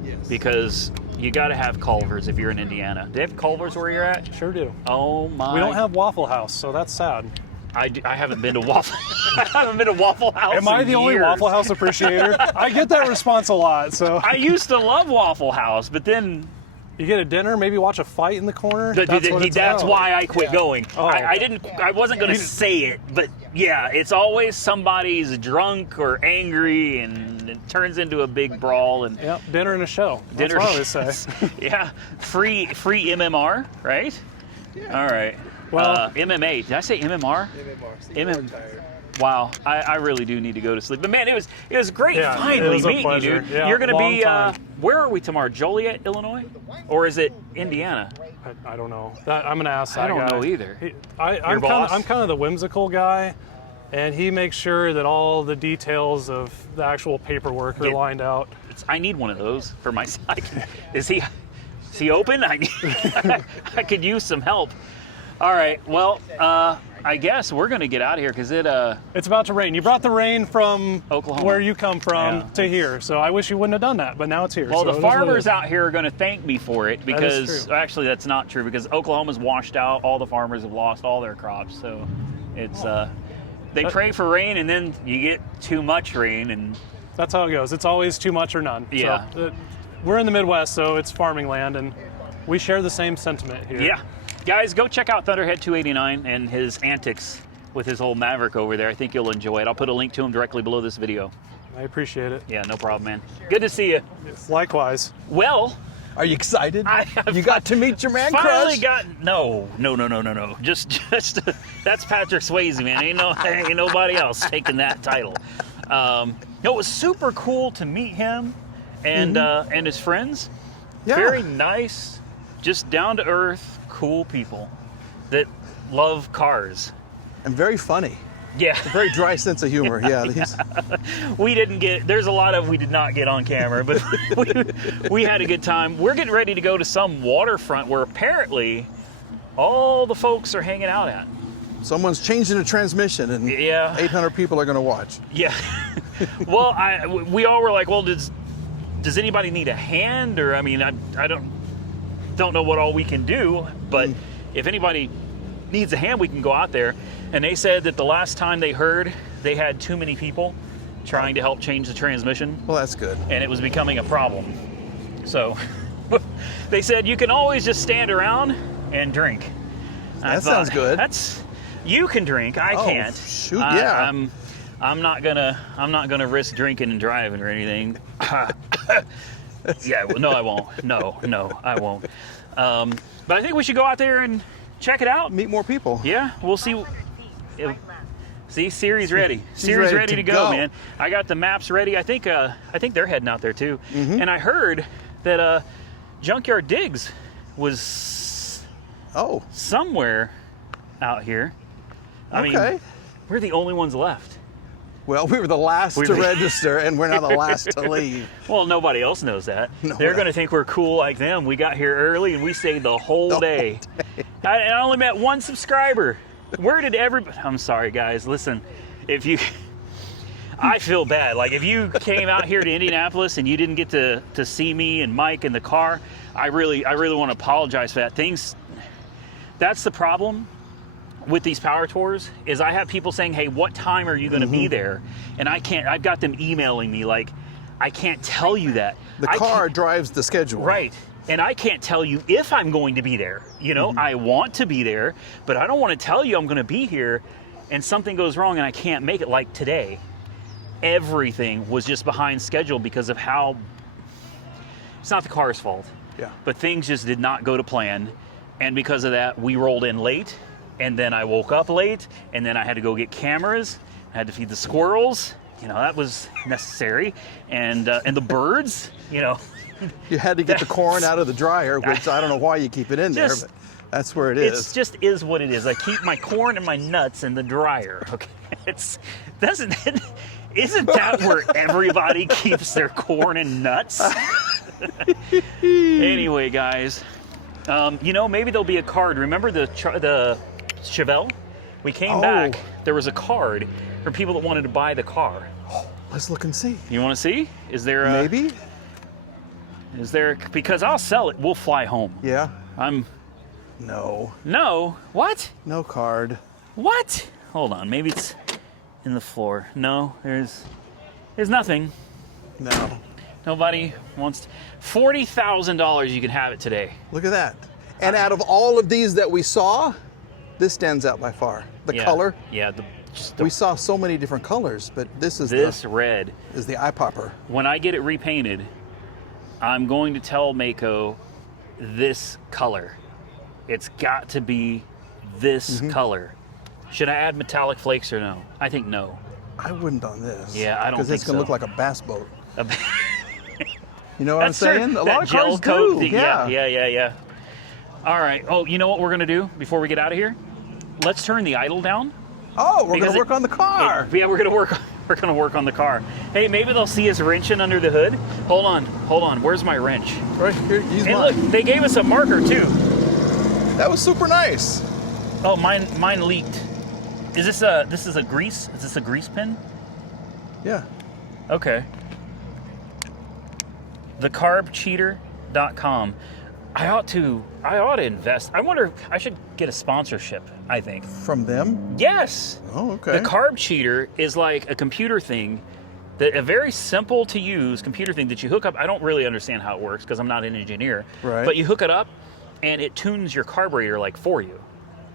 Yes. because you got to have Culver's if you're in Indiana. Do they have Culver's where you're at? Sure do. Oh my! We don't have Waffle House, so that's sad. I haven't been to Waffle. I haven't been to Waffle House. Am I in the only years. Waffle House appreciator? I get that response a lot. So I used to love Waffle House, but then you get a dinner, maybe watch a fight in the corner. that's why I quit going. Oh. I wasn't going to say it, but yeah, it's always somebody's drunk or angry, and it turns into a big brawl. And Yep, dinner and a show. That's what I always say. yeah, free MMR, right? Yeah. All right. Well- MMA. Did I say MMR? MM. Wow, I really do need to go to sleep. But man, it was great Yeah, finally it was a meeting you, pleasure. dude. Yeah, You're gonna long be time. where are we tomorrow? Joliet, Illinois, or is it Indiana? I don't know. I'm gonna ask that I don't guy. know either. I'm boss? kind of the whimsical guy, and he makes sure that all the details of the actual paperwork are Get- lined out. I need one of those for my side. Is he open? I could use some help. All right. Well, I guess we're gonna get out of here because It's about to rain. You brought the rain from Oklahoma. where you come from Yeah. to here, so I wish you wouldn't have done that. But now it's here. well, so the it is what it farmers is. out here are gonna thank me for it because true. actually that's not true because Oklahoma's washed out. All the farmers have lost all their crops, so it's they pray for rain and then you get too much rain and That's how it goes. It's always too much or none. Yeah. So, we're in the Midwest, so it's farming land, and we share the same sentiment here. yeah. Guys, go check out Thunderhead 289 and his antics with his old Maverick over there. I think you'll enjoy it. I'll put a link to him directly below this video. I appreciate it. Yeah, no problem, man. Good to see you. Likewise. Well, Are you excited? I have You got to meet your man finally crush? got no. Just that's Patrick Swayze, man. Ain't nobody else taking that title. No, it was super cool to meet him and his friends. Yeah. Very nice, just down to earth, cool people that love cars. And very funny. Yeah. Very dry sense of humor. Yeah. We did not get on camera, but we had a good time. We're getting ready to go to some waterfront where apparently all the folks are hanging out at. Someone's changing a transmission and Yeah. 800 people are going to watch. Yeah. Well, we all were like, well, does anybody need a hand? Or I mean, I don't know what all we can do, but if anybody needs a hand, we can go out there. And they said that the last time they heard, they had too many people trying to help change the transmission, Well, that's good. and it was becoming a problem. So they said you can always just stand around and drink. I That thought, sounds good. You can drink, I Oh, can't. shoot, yeah. I'm not gonna risk drinking and driving or anything. Yeah, well, no, I won't. No, I won't. But I think we should go out there and check it out. Meet more people. Yeah, we'll see. See, Siri's ready. She's Siri's ready ready to to go, go. man. I got the maps ready. I think they're heading out there too. Mm-hmm. And I heard that Junkyard Digs was somewhere out here. I Okay. mean, we're the only ones left. Well, we were the last to register, and we're not the last to leave. Well, nobody else knows that. No, They're right. going to think we're cool like them. We got here early and we stayed the whole day. I only met one subscriber. Where did everybody? I'm sorry, guys. Listen, I feel bad. Like if you came out here to Indianapolis and you didn't get to see me and Mike in the car, I really want to apologize for that. That's the problem with these power tours is I have people saying, hey, what time are you going to be there? And I've got them emailing me like, I can't tell you that. The car drives the schedule. Right. And I can't tell you if I'm going to be there. You know, I want to be there, but I don't want to tell you I'm going to be here and something goes wrong and I can't make it. Like today, everything was just behind schedule because of how, it's not the car's fault, but things just did not go to plan. And because of that, we rolled in late. And then I woke up late, and then I had to go get cameras. I had to feed the squirrels. You know, that was necessary. And the birds, you know. You had to get the corn out of the dryer, which I don't know why you keep it in there, but that's where it is. It just is what it is. I keep my corn and my nuts in the dryer. Okay, isn't that where everybody keeps their corn and nuts? Anyway, guys, you know, maybe there'll be a card. Remember the Chevy? We came back. There was a card for people that wanted to buy the car. Let's look and see. You want to see? Is there a, Maybe? Is there? Because I'll sell it. We'll fly home. Yeah. No. What? No card. What? Hold on. Maybe it's in the floor. No, there's nothing. No. Nobody wants. $40,000. You can have it today. Look at that. And out of all of these that we saw, this stands out by far. The color. Yeah. We saw so many different colors, but this red is the eye popper. When I get it repainted, I'm going to tell Mako this color. It's got to be this color. Should I add metallic flakes or no? I think no. I wouldn't on this. Yeah, I don't think so. Because it's going to look like a bass boat. You know what I'm saying? A lot of gel cars coat do. thing. Yeah. All right. Oh, you know what we're going to do before we get out of here? Let's turn the idle down. Oh, we're going to work on the car. Yeah, we're going to work. We're going to work on the car. Hey, maybe they'll see us wrenching under the hood. Hold on. Where's my wrench? Right here. Use Hey, mine. look, they gave us a marker too. That was super nice. Oh, mine leaked. Is this a grease? Is this a grease pen? Yeah. Okay. Thecarbcheater.com. I ought to invest. I wonder if I should get a sponsorship, I think. From them? Yes. Oh, okay. The Carb Cheater is like a computer thing, a very simple to use computer thing that you hook up. I don't really understand how it works because I'm not an engineer. Right. But you hook it up and it tunes your carburetor like for you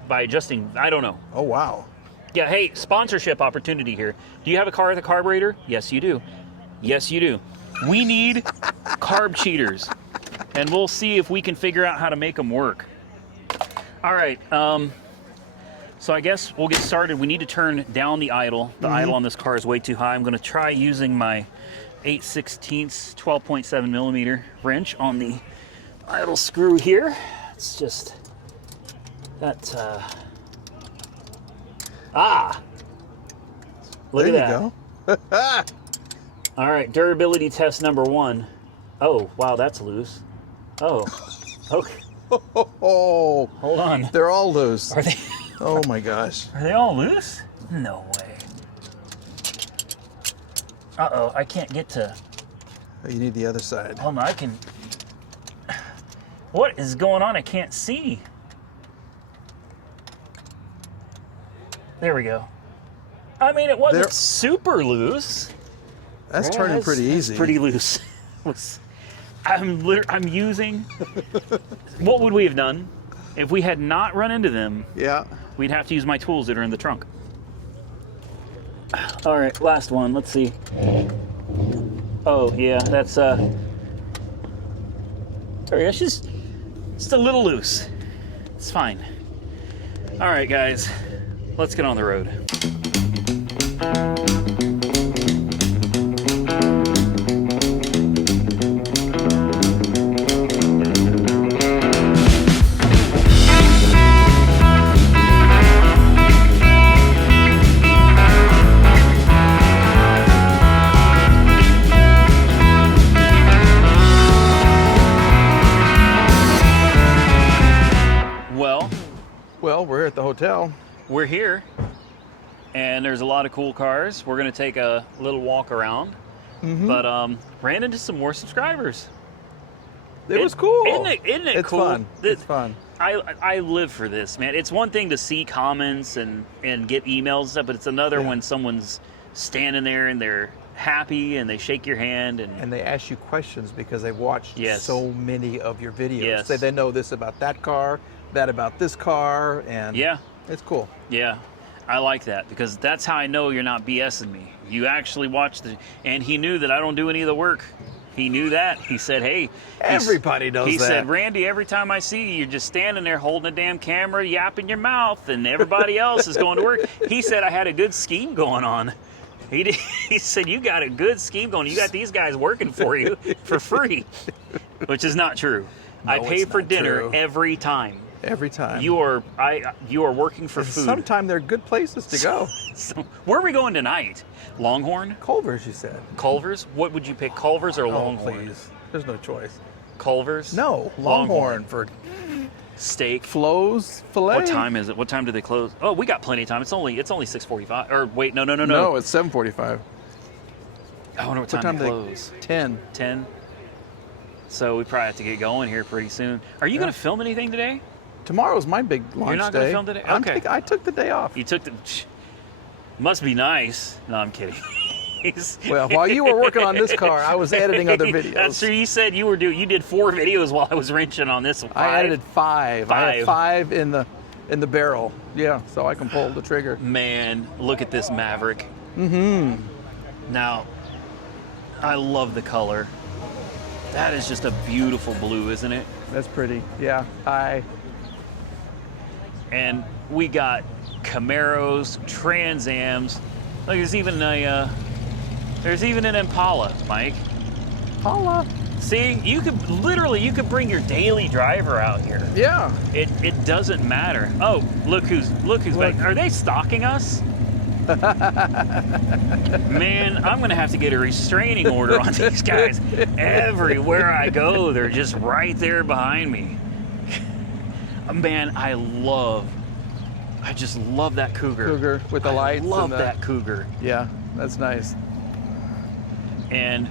by adjusting, I don't know. Oh, wow. Yeah, hey, sponsorship opportunity here. Do you have a car with a carburetor? Yes, you do. Yes, you do. We need carb cheaters, and we'll see if we can figure out how to make them work. All right, so I guess we'll get started. We need to turn down the idle. The idle on this car is way too high. I'm going to try using my 8/16 12.7 millimeter wrench on the idle screw here. It's just that. Look there at you that. go. All right, durability test number 1. Oh, wow, that's loose. Oh, okay. Oh, Hold on. they're all loose. Are they? Oh my gosh. Are they all loose? No way. Uh-oh, I can't get to. Oh, you need the other side. Hold on, I can. What is going on? I can't see. There we go. I mean, it wasn't super loose. That's turning pretty easy. It's pretty loose. I'm using. What would we have done if we had not run into them? Yeah. We'd have to use my tools that are in the trunk. All right, last one. Let's see. Oh yeah, that's Sorry, it's just a little loose. It's fine. All right, guys, let's get on the road. Well, we're at the hotel. We're here, and there's a lot of cool cars. We're gonna take a little walk around, but ran into some more subscribers. It was cool. Isn't it It's cool? fun. It's fun. I live for this, man. It's one thing to see comments and get emails and stuff, but it's another when someone's standing there and they're happy and they shake your hand and they ask you questions because they've watched Yes. so many of your videos. Yes. Say they know this about that car, that about this car, and yeah. it's cool. Yeah, I like that because that's how I know you're not BSing me. You actually watched and he knew that I don't do any of the work. He knew that. He said, hey. Everybody knows He that. said, Randy, every time I see you, you're just standing there holding a damn camera, yapping your mouth, and everybody else is going to work. He said I had a good scheme going on. He said, you got a good scheme going. You got these guys working for you for free, which is not true. No, I pay it's for not dinner true. every time. Every time. You are working for food. Sometimes they're good places to go. So, where are we going tonight? Longhorn? Culver's, you said. Culver's? What would you pick, Culver's or Oh, Longhorn? please. There's no choice. Culver's? No, Longhorn for Steak. Flo's Filet. What time is it? What time do they close? Oh, we got plenty of time. It's only 6:45. Or wait, no. No, it's 7:45. I wonder what time they they close. 10. 10. So we probably have to get going here pretty soon. Are you going to film anything today? Tomorrow's my big launch You're not day. going to film today? Okay. I took the day off. You took the. Must be nice. No, I'm kidding. Well, while you were working on this car, I was editing other videos. That's true. You said you did 4 videos while I was wrenching on this one. I edited 5. I had 5. 5 in the barrel. Yeah, so I can pull the trigger. Man, look at this Maverick. Mm-hmm. Now, I love the color. That is just a beautiful blue, isn't it? That's pretty. Yeah. And we got Camaros, Trans Ams. Look, there's even an Impala, Mike. Paula. See, you could bring your daily driver out here. Yeah. It doesn't matter. Oh, look who's back. Are they stalking us? Man, I'm gonna have to get a restraining order on these guys. Everywhere I go, they're just right there behind me. Man, I just love that Cougar. Cougar with the lights. I love and that Cougar. Yeah, that's nice. And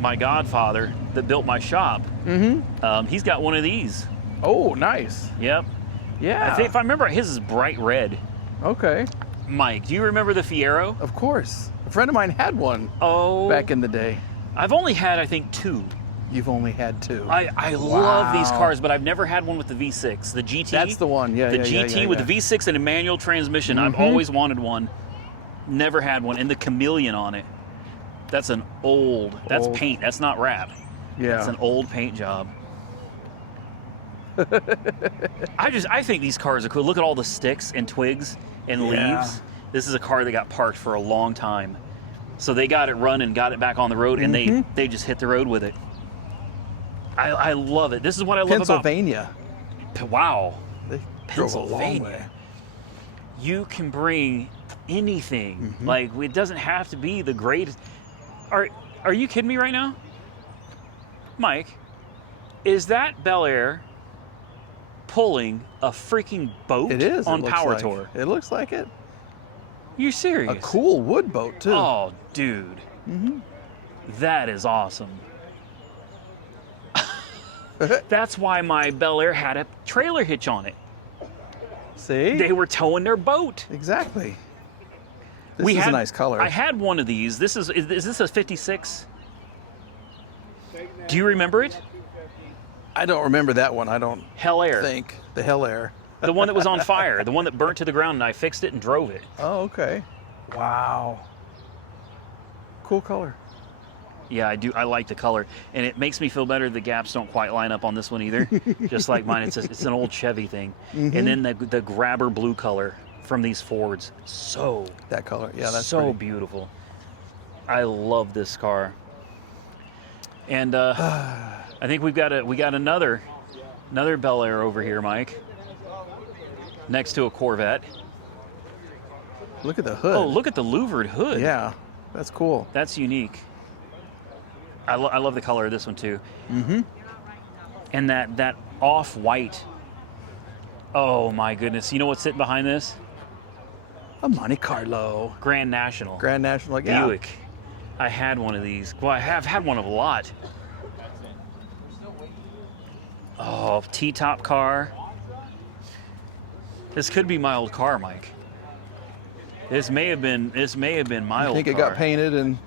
my godfather that built my shop, he's got one of these. Oh, nice. Yep. Yeah. I think if I remember, his is bright red. Okay. Mike, do you remember the Fiero? Of course. A friend of mine had one Oh. back in the day. I've only had, I think, 2. You've only had 2. I love these cars, but I've never had one with the V6. The GT. That's the one. Yeah, The yeah, GT yeah, with yeah. the V6 and a manual transmission. I've always wanted one. Never had one. And the chameleon on it. That's an old. That's Old. paint. That's not wrap. Yeah. That's an old paint job. I think these cars are cool. Look at all the sticks and twigs and Yeah. leaves. This is a car that got parked for a long time. So they got it running, got it back on the road, and they just hit the road with it. I love it. This is what I love Pennsylvania. about. Wow. They drove a long way. Pennsylvania. You can bring anything. Like, it doesn't have to be the greatest. Are you kidding me right now? Mike, is that Belair pulling a freaking boat It is. on it looks Power like. Tour? It looks like it. You serious? A cool wood boat, too. Oh, dude. That is awesome. That's why my Belair had a trailer hitch on it. See? They were towing their boat. Exactly. This is a nice color. I had one of these. Is this a 56? Do you remember it? I don't remember that one. I don't Hell Air. think. The Hell Air. The one that was on fire. The one that burnt to the ground, and I fixed it and drove it. Oh, okay. Wow. Cool color. Yeah, I do. I like the color, and it makes me feel better. The gaps don't quite line up on this one either. Just like mine, it's an old Chevy thing. And then the grabber blue color from these Fords, That color, yeah, that's so pretty. beautiful. I love this car. And I think we got another Belair over here, Mike, next to a Corvette. Look at the hood. Oh, look at the louvered hood. Yeah, that's cool. That's unique. I love the color of this one too. Mm-hmm. And that off-white. Oh my goodness! You know what's sitting behind this? A Monte Carlo. Grand National. Grand National, like, yeah. Buick. I had one of these. Well, I have had one of a lot. Oh, T-top car. This could be my old car, Mike. This may have been my You old think car. it got painted in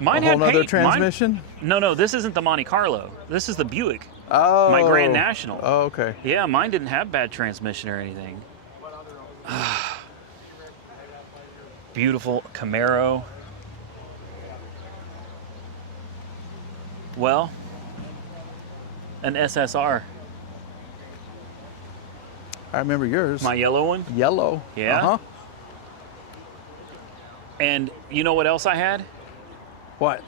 Mine a whole had nother paint. transmission? No, this isn't the Monte Carlo. This is the Buick. Oh. My Grand National. Oh, okay. Yeah, mine didn't have bad transmission or anything. Beautiful Camaro. Well, an SSR. I remember yours. My yellow one. Yellow. Yeah. Uh-huh. And you know what else I had? What?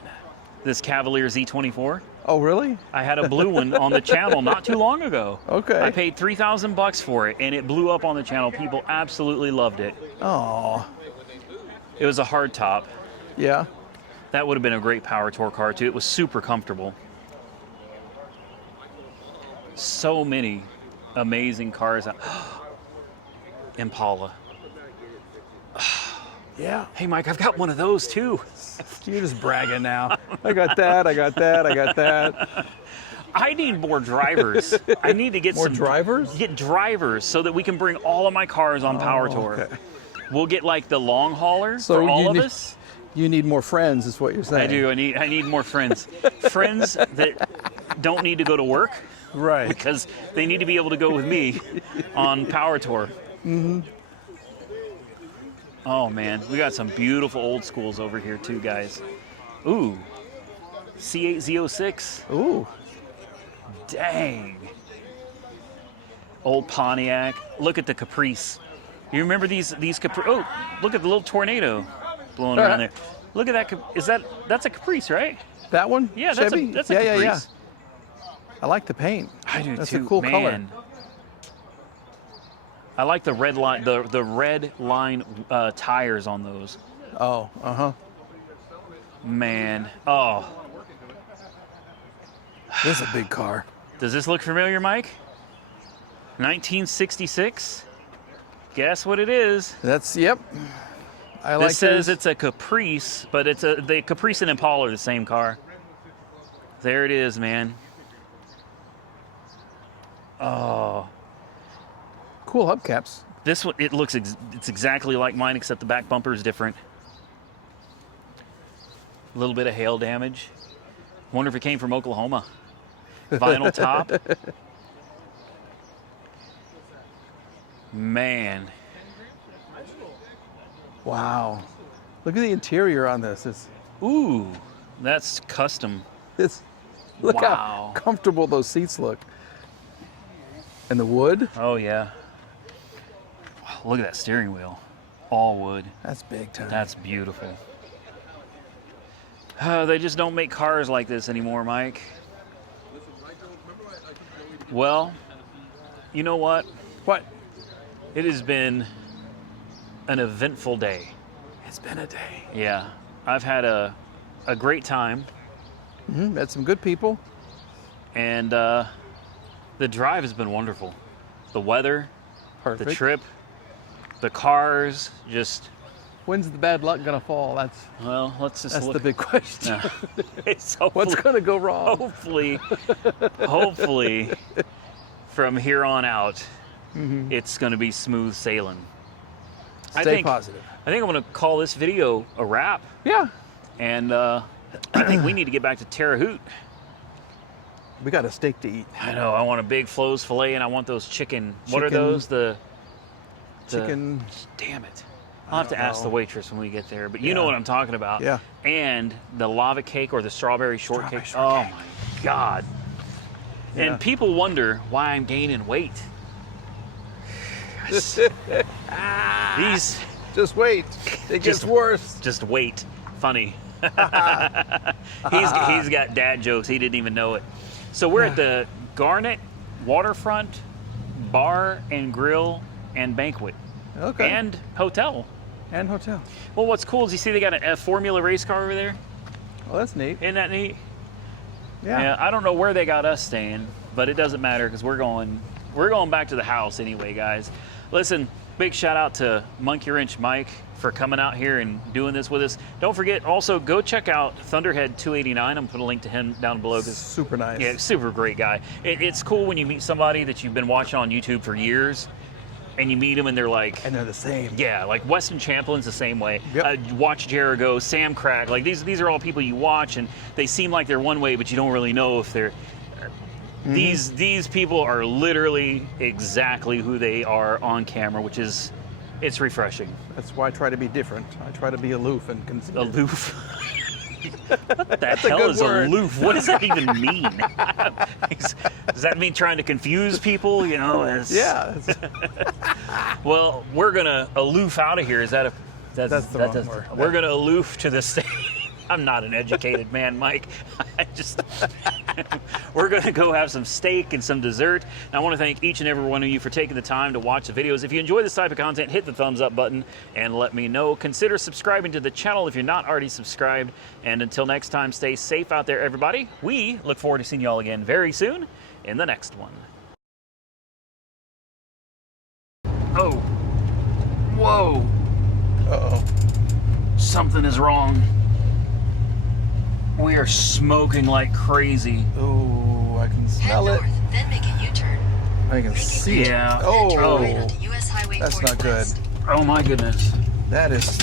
This Cavalier Z24. Oh, really? I had a blue one on the channel not too long ago. Okay. I paid $3,000 for it, and it blew up on the channel. People absolutely loved it. Oh. It was a hard top. Yeah. That would have been a great power tour car too. It was super comfortable. So many amazing cars. Impala. Yeah. Hey Mike, I've got one of those too. You're just bragging now. I got that. I got that. I got that. I need more drivers. I need to get More some drivers? Get drivers so that we can bring all of my cars on Power Tour. okay. We'll get like the long hauler So for all you of need- us. You need more friends, is what you're saying. I do. I need more friends. Friends that don't need to go to work Right. because they need to be able to go with me on Power Tour. Mm-hmm. Oh man, we got some beautiful old schools over here too, guys. Ooh, C8 Z06. Ooh. Dang. Old Pontiac. Look at the Caprice. You remember these Caprice? Oh, look at the little tornado blowing around there. Look at that. That's a Caprice, right? That one? Yeah, Chevy? that's a yeah, Caprice. yeah. I like the paint. I do That's too. a cool man. color. I like the red line, the red line tires on those. Oh, uh-huh. Man, oh, This is a big car. does this look familiar, Mike? 1966. Guess what it is? That's, yep. I like This says yours. it's a Caprice, but the Caprice and Impala are the same car. There it is, man. Oh, Cool hubcaps. this one, it's exactly like mine, except the back bumper is different. A little bit of hail damage. Wonder if it came from Oklahoma. Vinyl top. Man, Wow. Look at the interior on this. ooh, that's custom. Look Wow. how comfortable those seats look. And the wood? Oh yeah. Wow, look at that steering wheel. All wood. That's big time. That's beautiful. They just don't make cars like this anymore, Mike. Well, you know what? What? It has been an eventful day. It's been a day. Yeah, I've had a great time, Met some good people. and the drive has been wonderful. The weather, Perfect. the trip, the cars, just, When's the bad luck gonna fall? That's let's just look. the big question. No. It's What's hopefully, gonna go wrong? hopefully, from here on out, it's going to be smooth sailing. Stay positive. I think I'm going to call this video a wrap, Yeah. and I think we need to get back to Terre Haute. We got a steak to eat. I know. I want a big Flo's filet, and I want those chicken. What are Chicken- those? The Chicken. Damn it! I'll have to ask the know. waitress when we get there, but you know Yeah. what I'm talking about. Yeah. And the lava cake or the strawberry shortcake. Strawberry Oh my God. Yeah. And people wonder why I'm gaining weight. These Just wait. It gets Just- worse. just wait. Funny. he's got dad jokes. He didn't even know it. So we're at the Garnet Waterfront Bar and Grill and Banquet Okay. and Hotel. And hotel. Well, what's cool is you see they got a Formula race car over there. Well, that's neat. Isn't that neat? Yeah. I don't know where they got us staying, but it doesn't matter because we're going back to the house anyway, guys. Listen, big shout out to Monkey Wrench Mike for coming out here and doing this with us. Don't forget, also go check out Thunderhead 289. I'm putting a link to him down below. Super nice. Yeah, super great guy. It's cool when you meet somebody that you've been watching on YouTube for years, and you meet them and they're like, And they're the same. yeah, like Weston Champlin's the same way. Yep. Watch Jericho, Sam Crack. Like these are all people you watch, and they seem like they're one way, but you don't really know if they're. These people are literally exactly who they are on camera, which is, it's refreshing. That's why I try to be different. I try to be aloof and conceited. Aloof. What the a hell good is word. aloof? What does that even mean? Does that mean trying to confuse people? You know? Yeah. That's, Well, we're gonna aloof out of here. Is that a? That's the wrong word. We're gonna aloof to the state. I'm not an educated man, Mike. We're gonna go have some steak and some dessert. And I want to thank each and every one of you for taking the time to watch the videos. If you enjoy this type of content, hit the thumbs up button and let me know. Consider subscribing to the channel if you're not already subscribed. And until next time, stay safe out there, everybody. We look forward to seeing you all again very soon in the next one. Oh. Whoa. uh-oh. Something is wrong. We are smoking like crazy. Oh, I can Head smell it. north, then make a U-turn. I can see it. Yeah. Oh, Then turn right onto US Highway that's not good. 41. Oh my goodness. That is.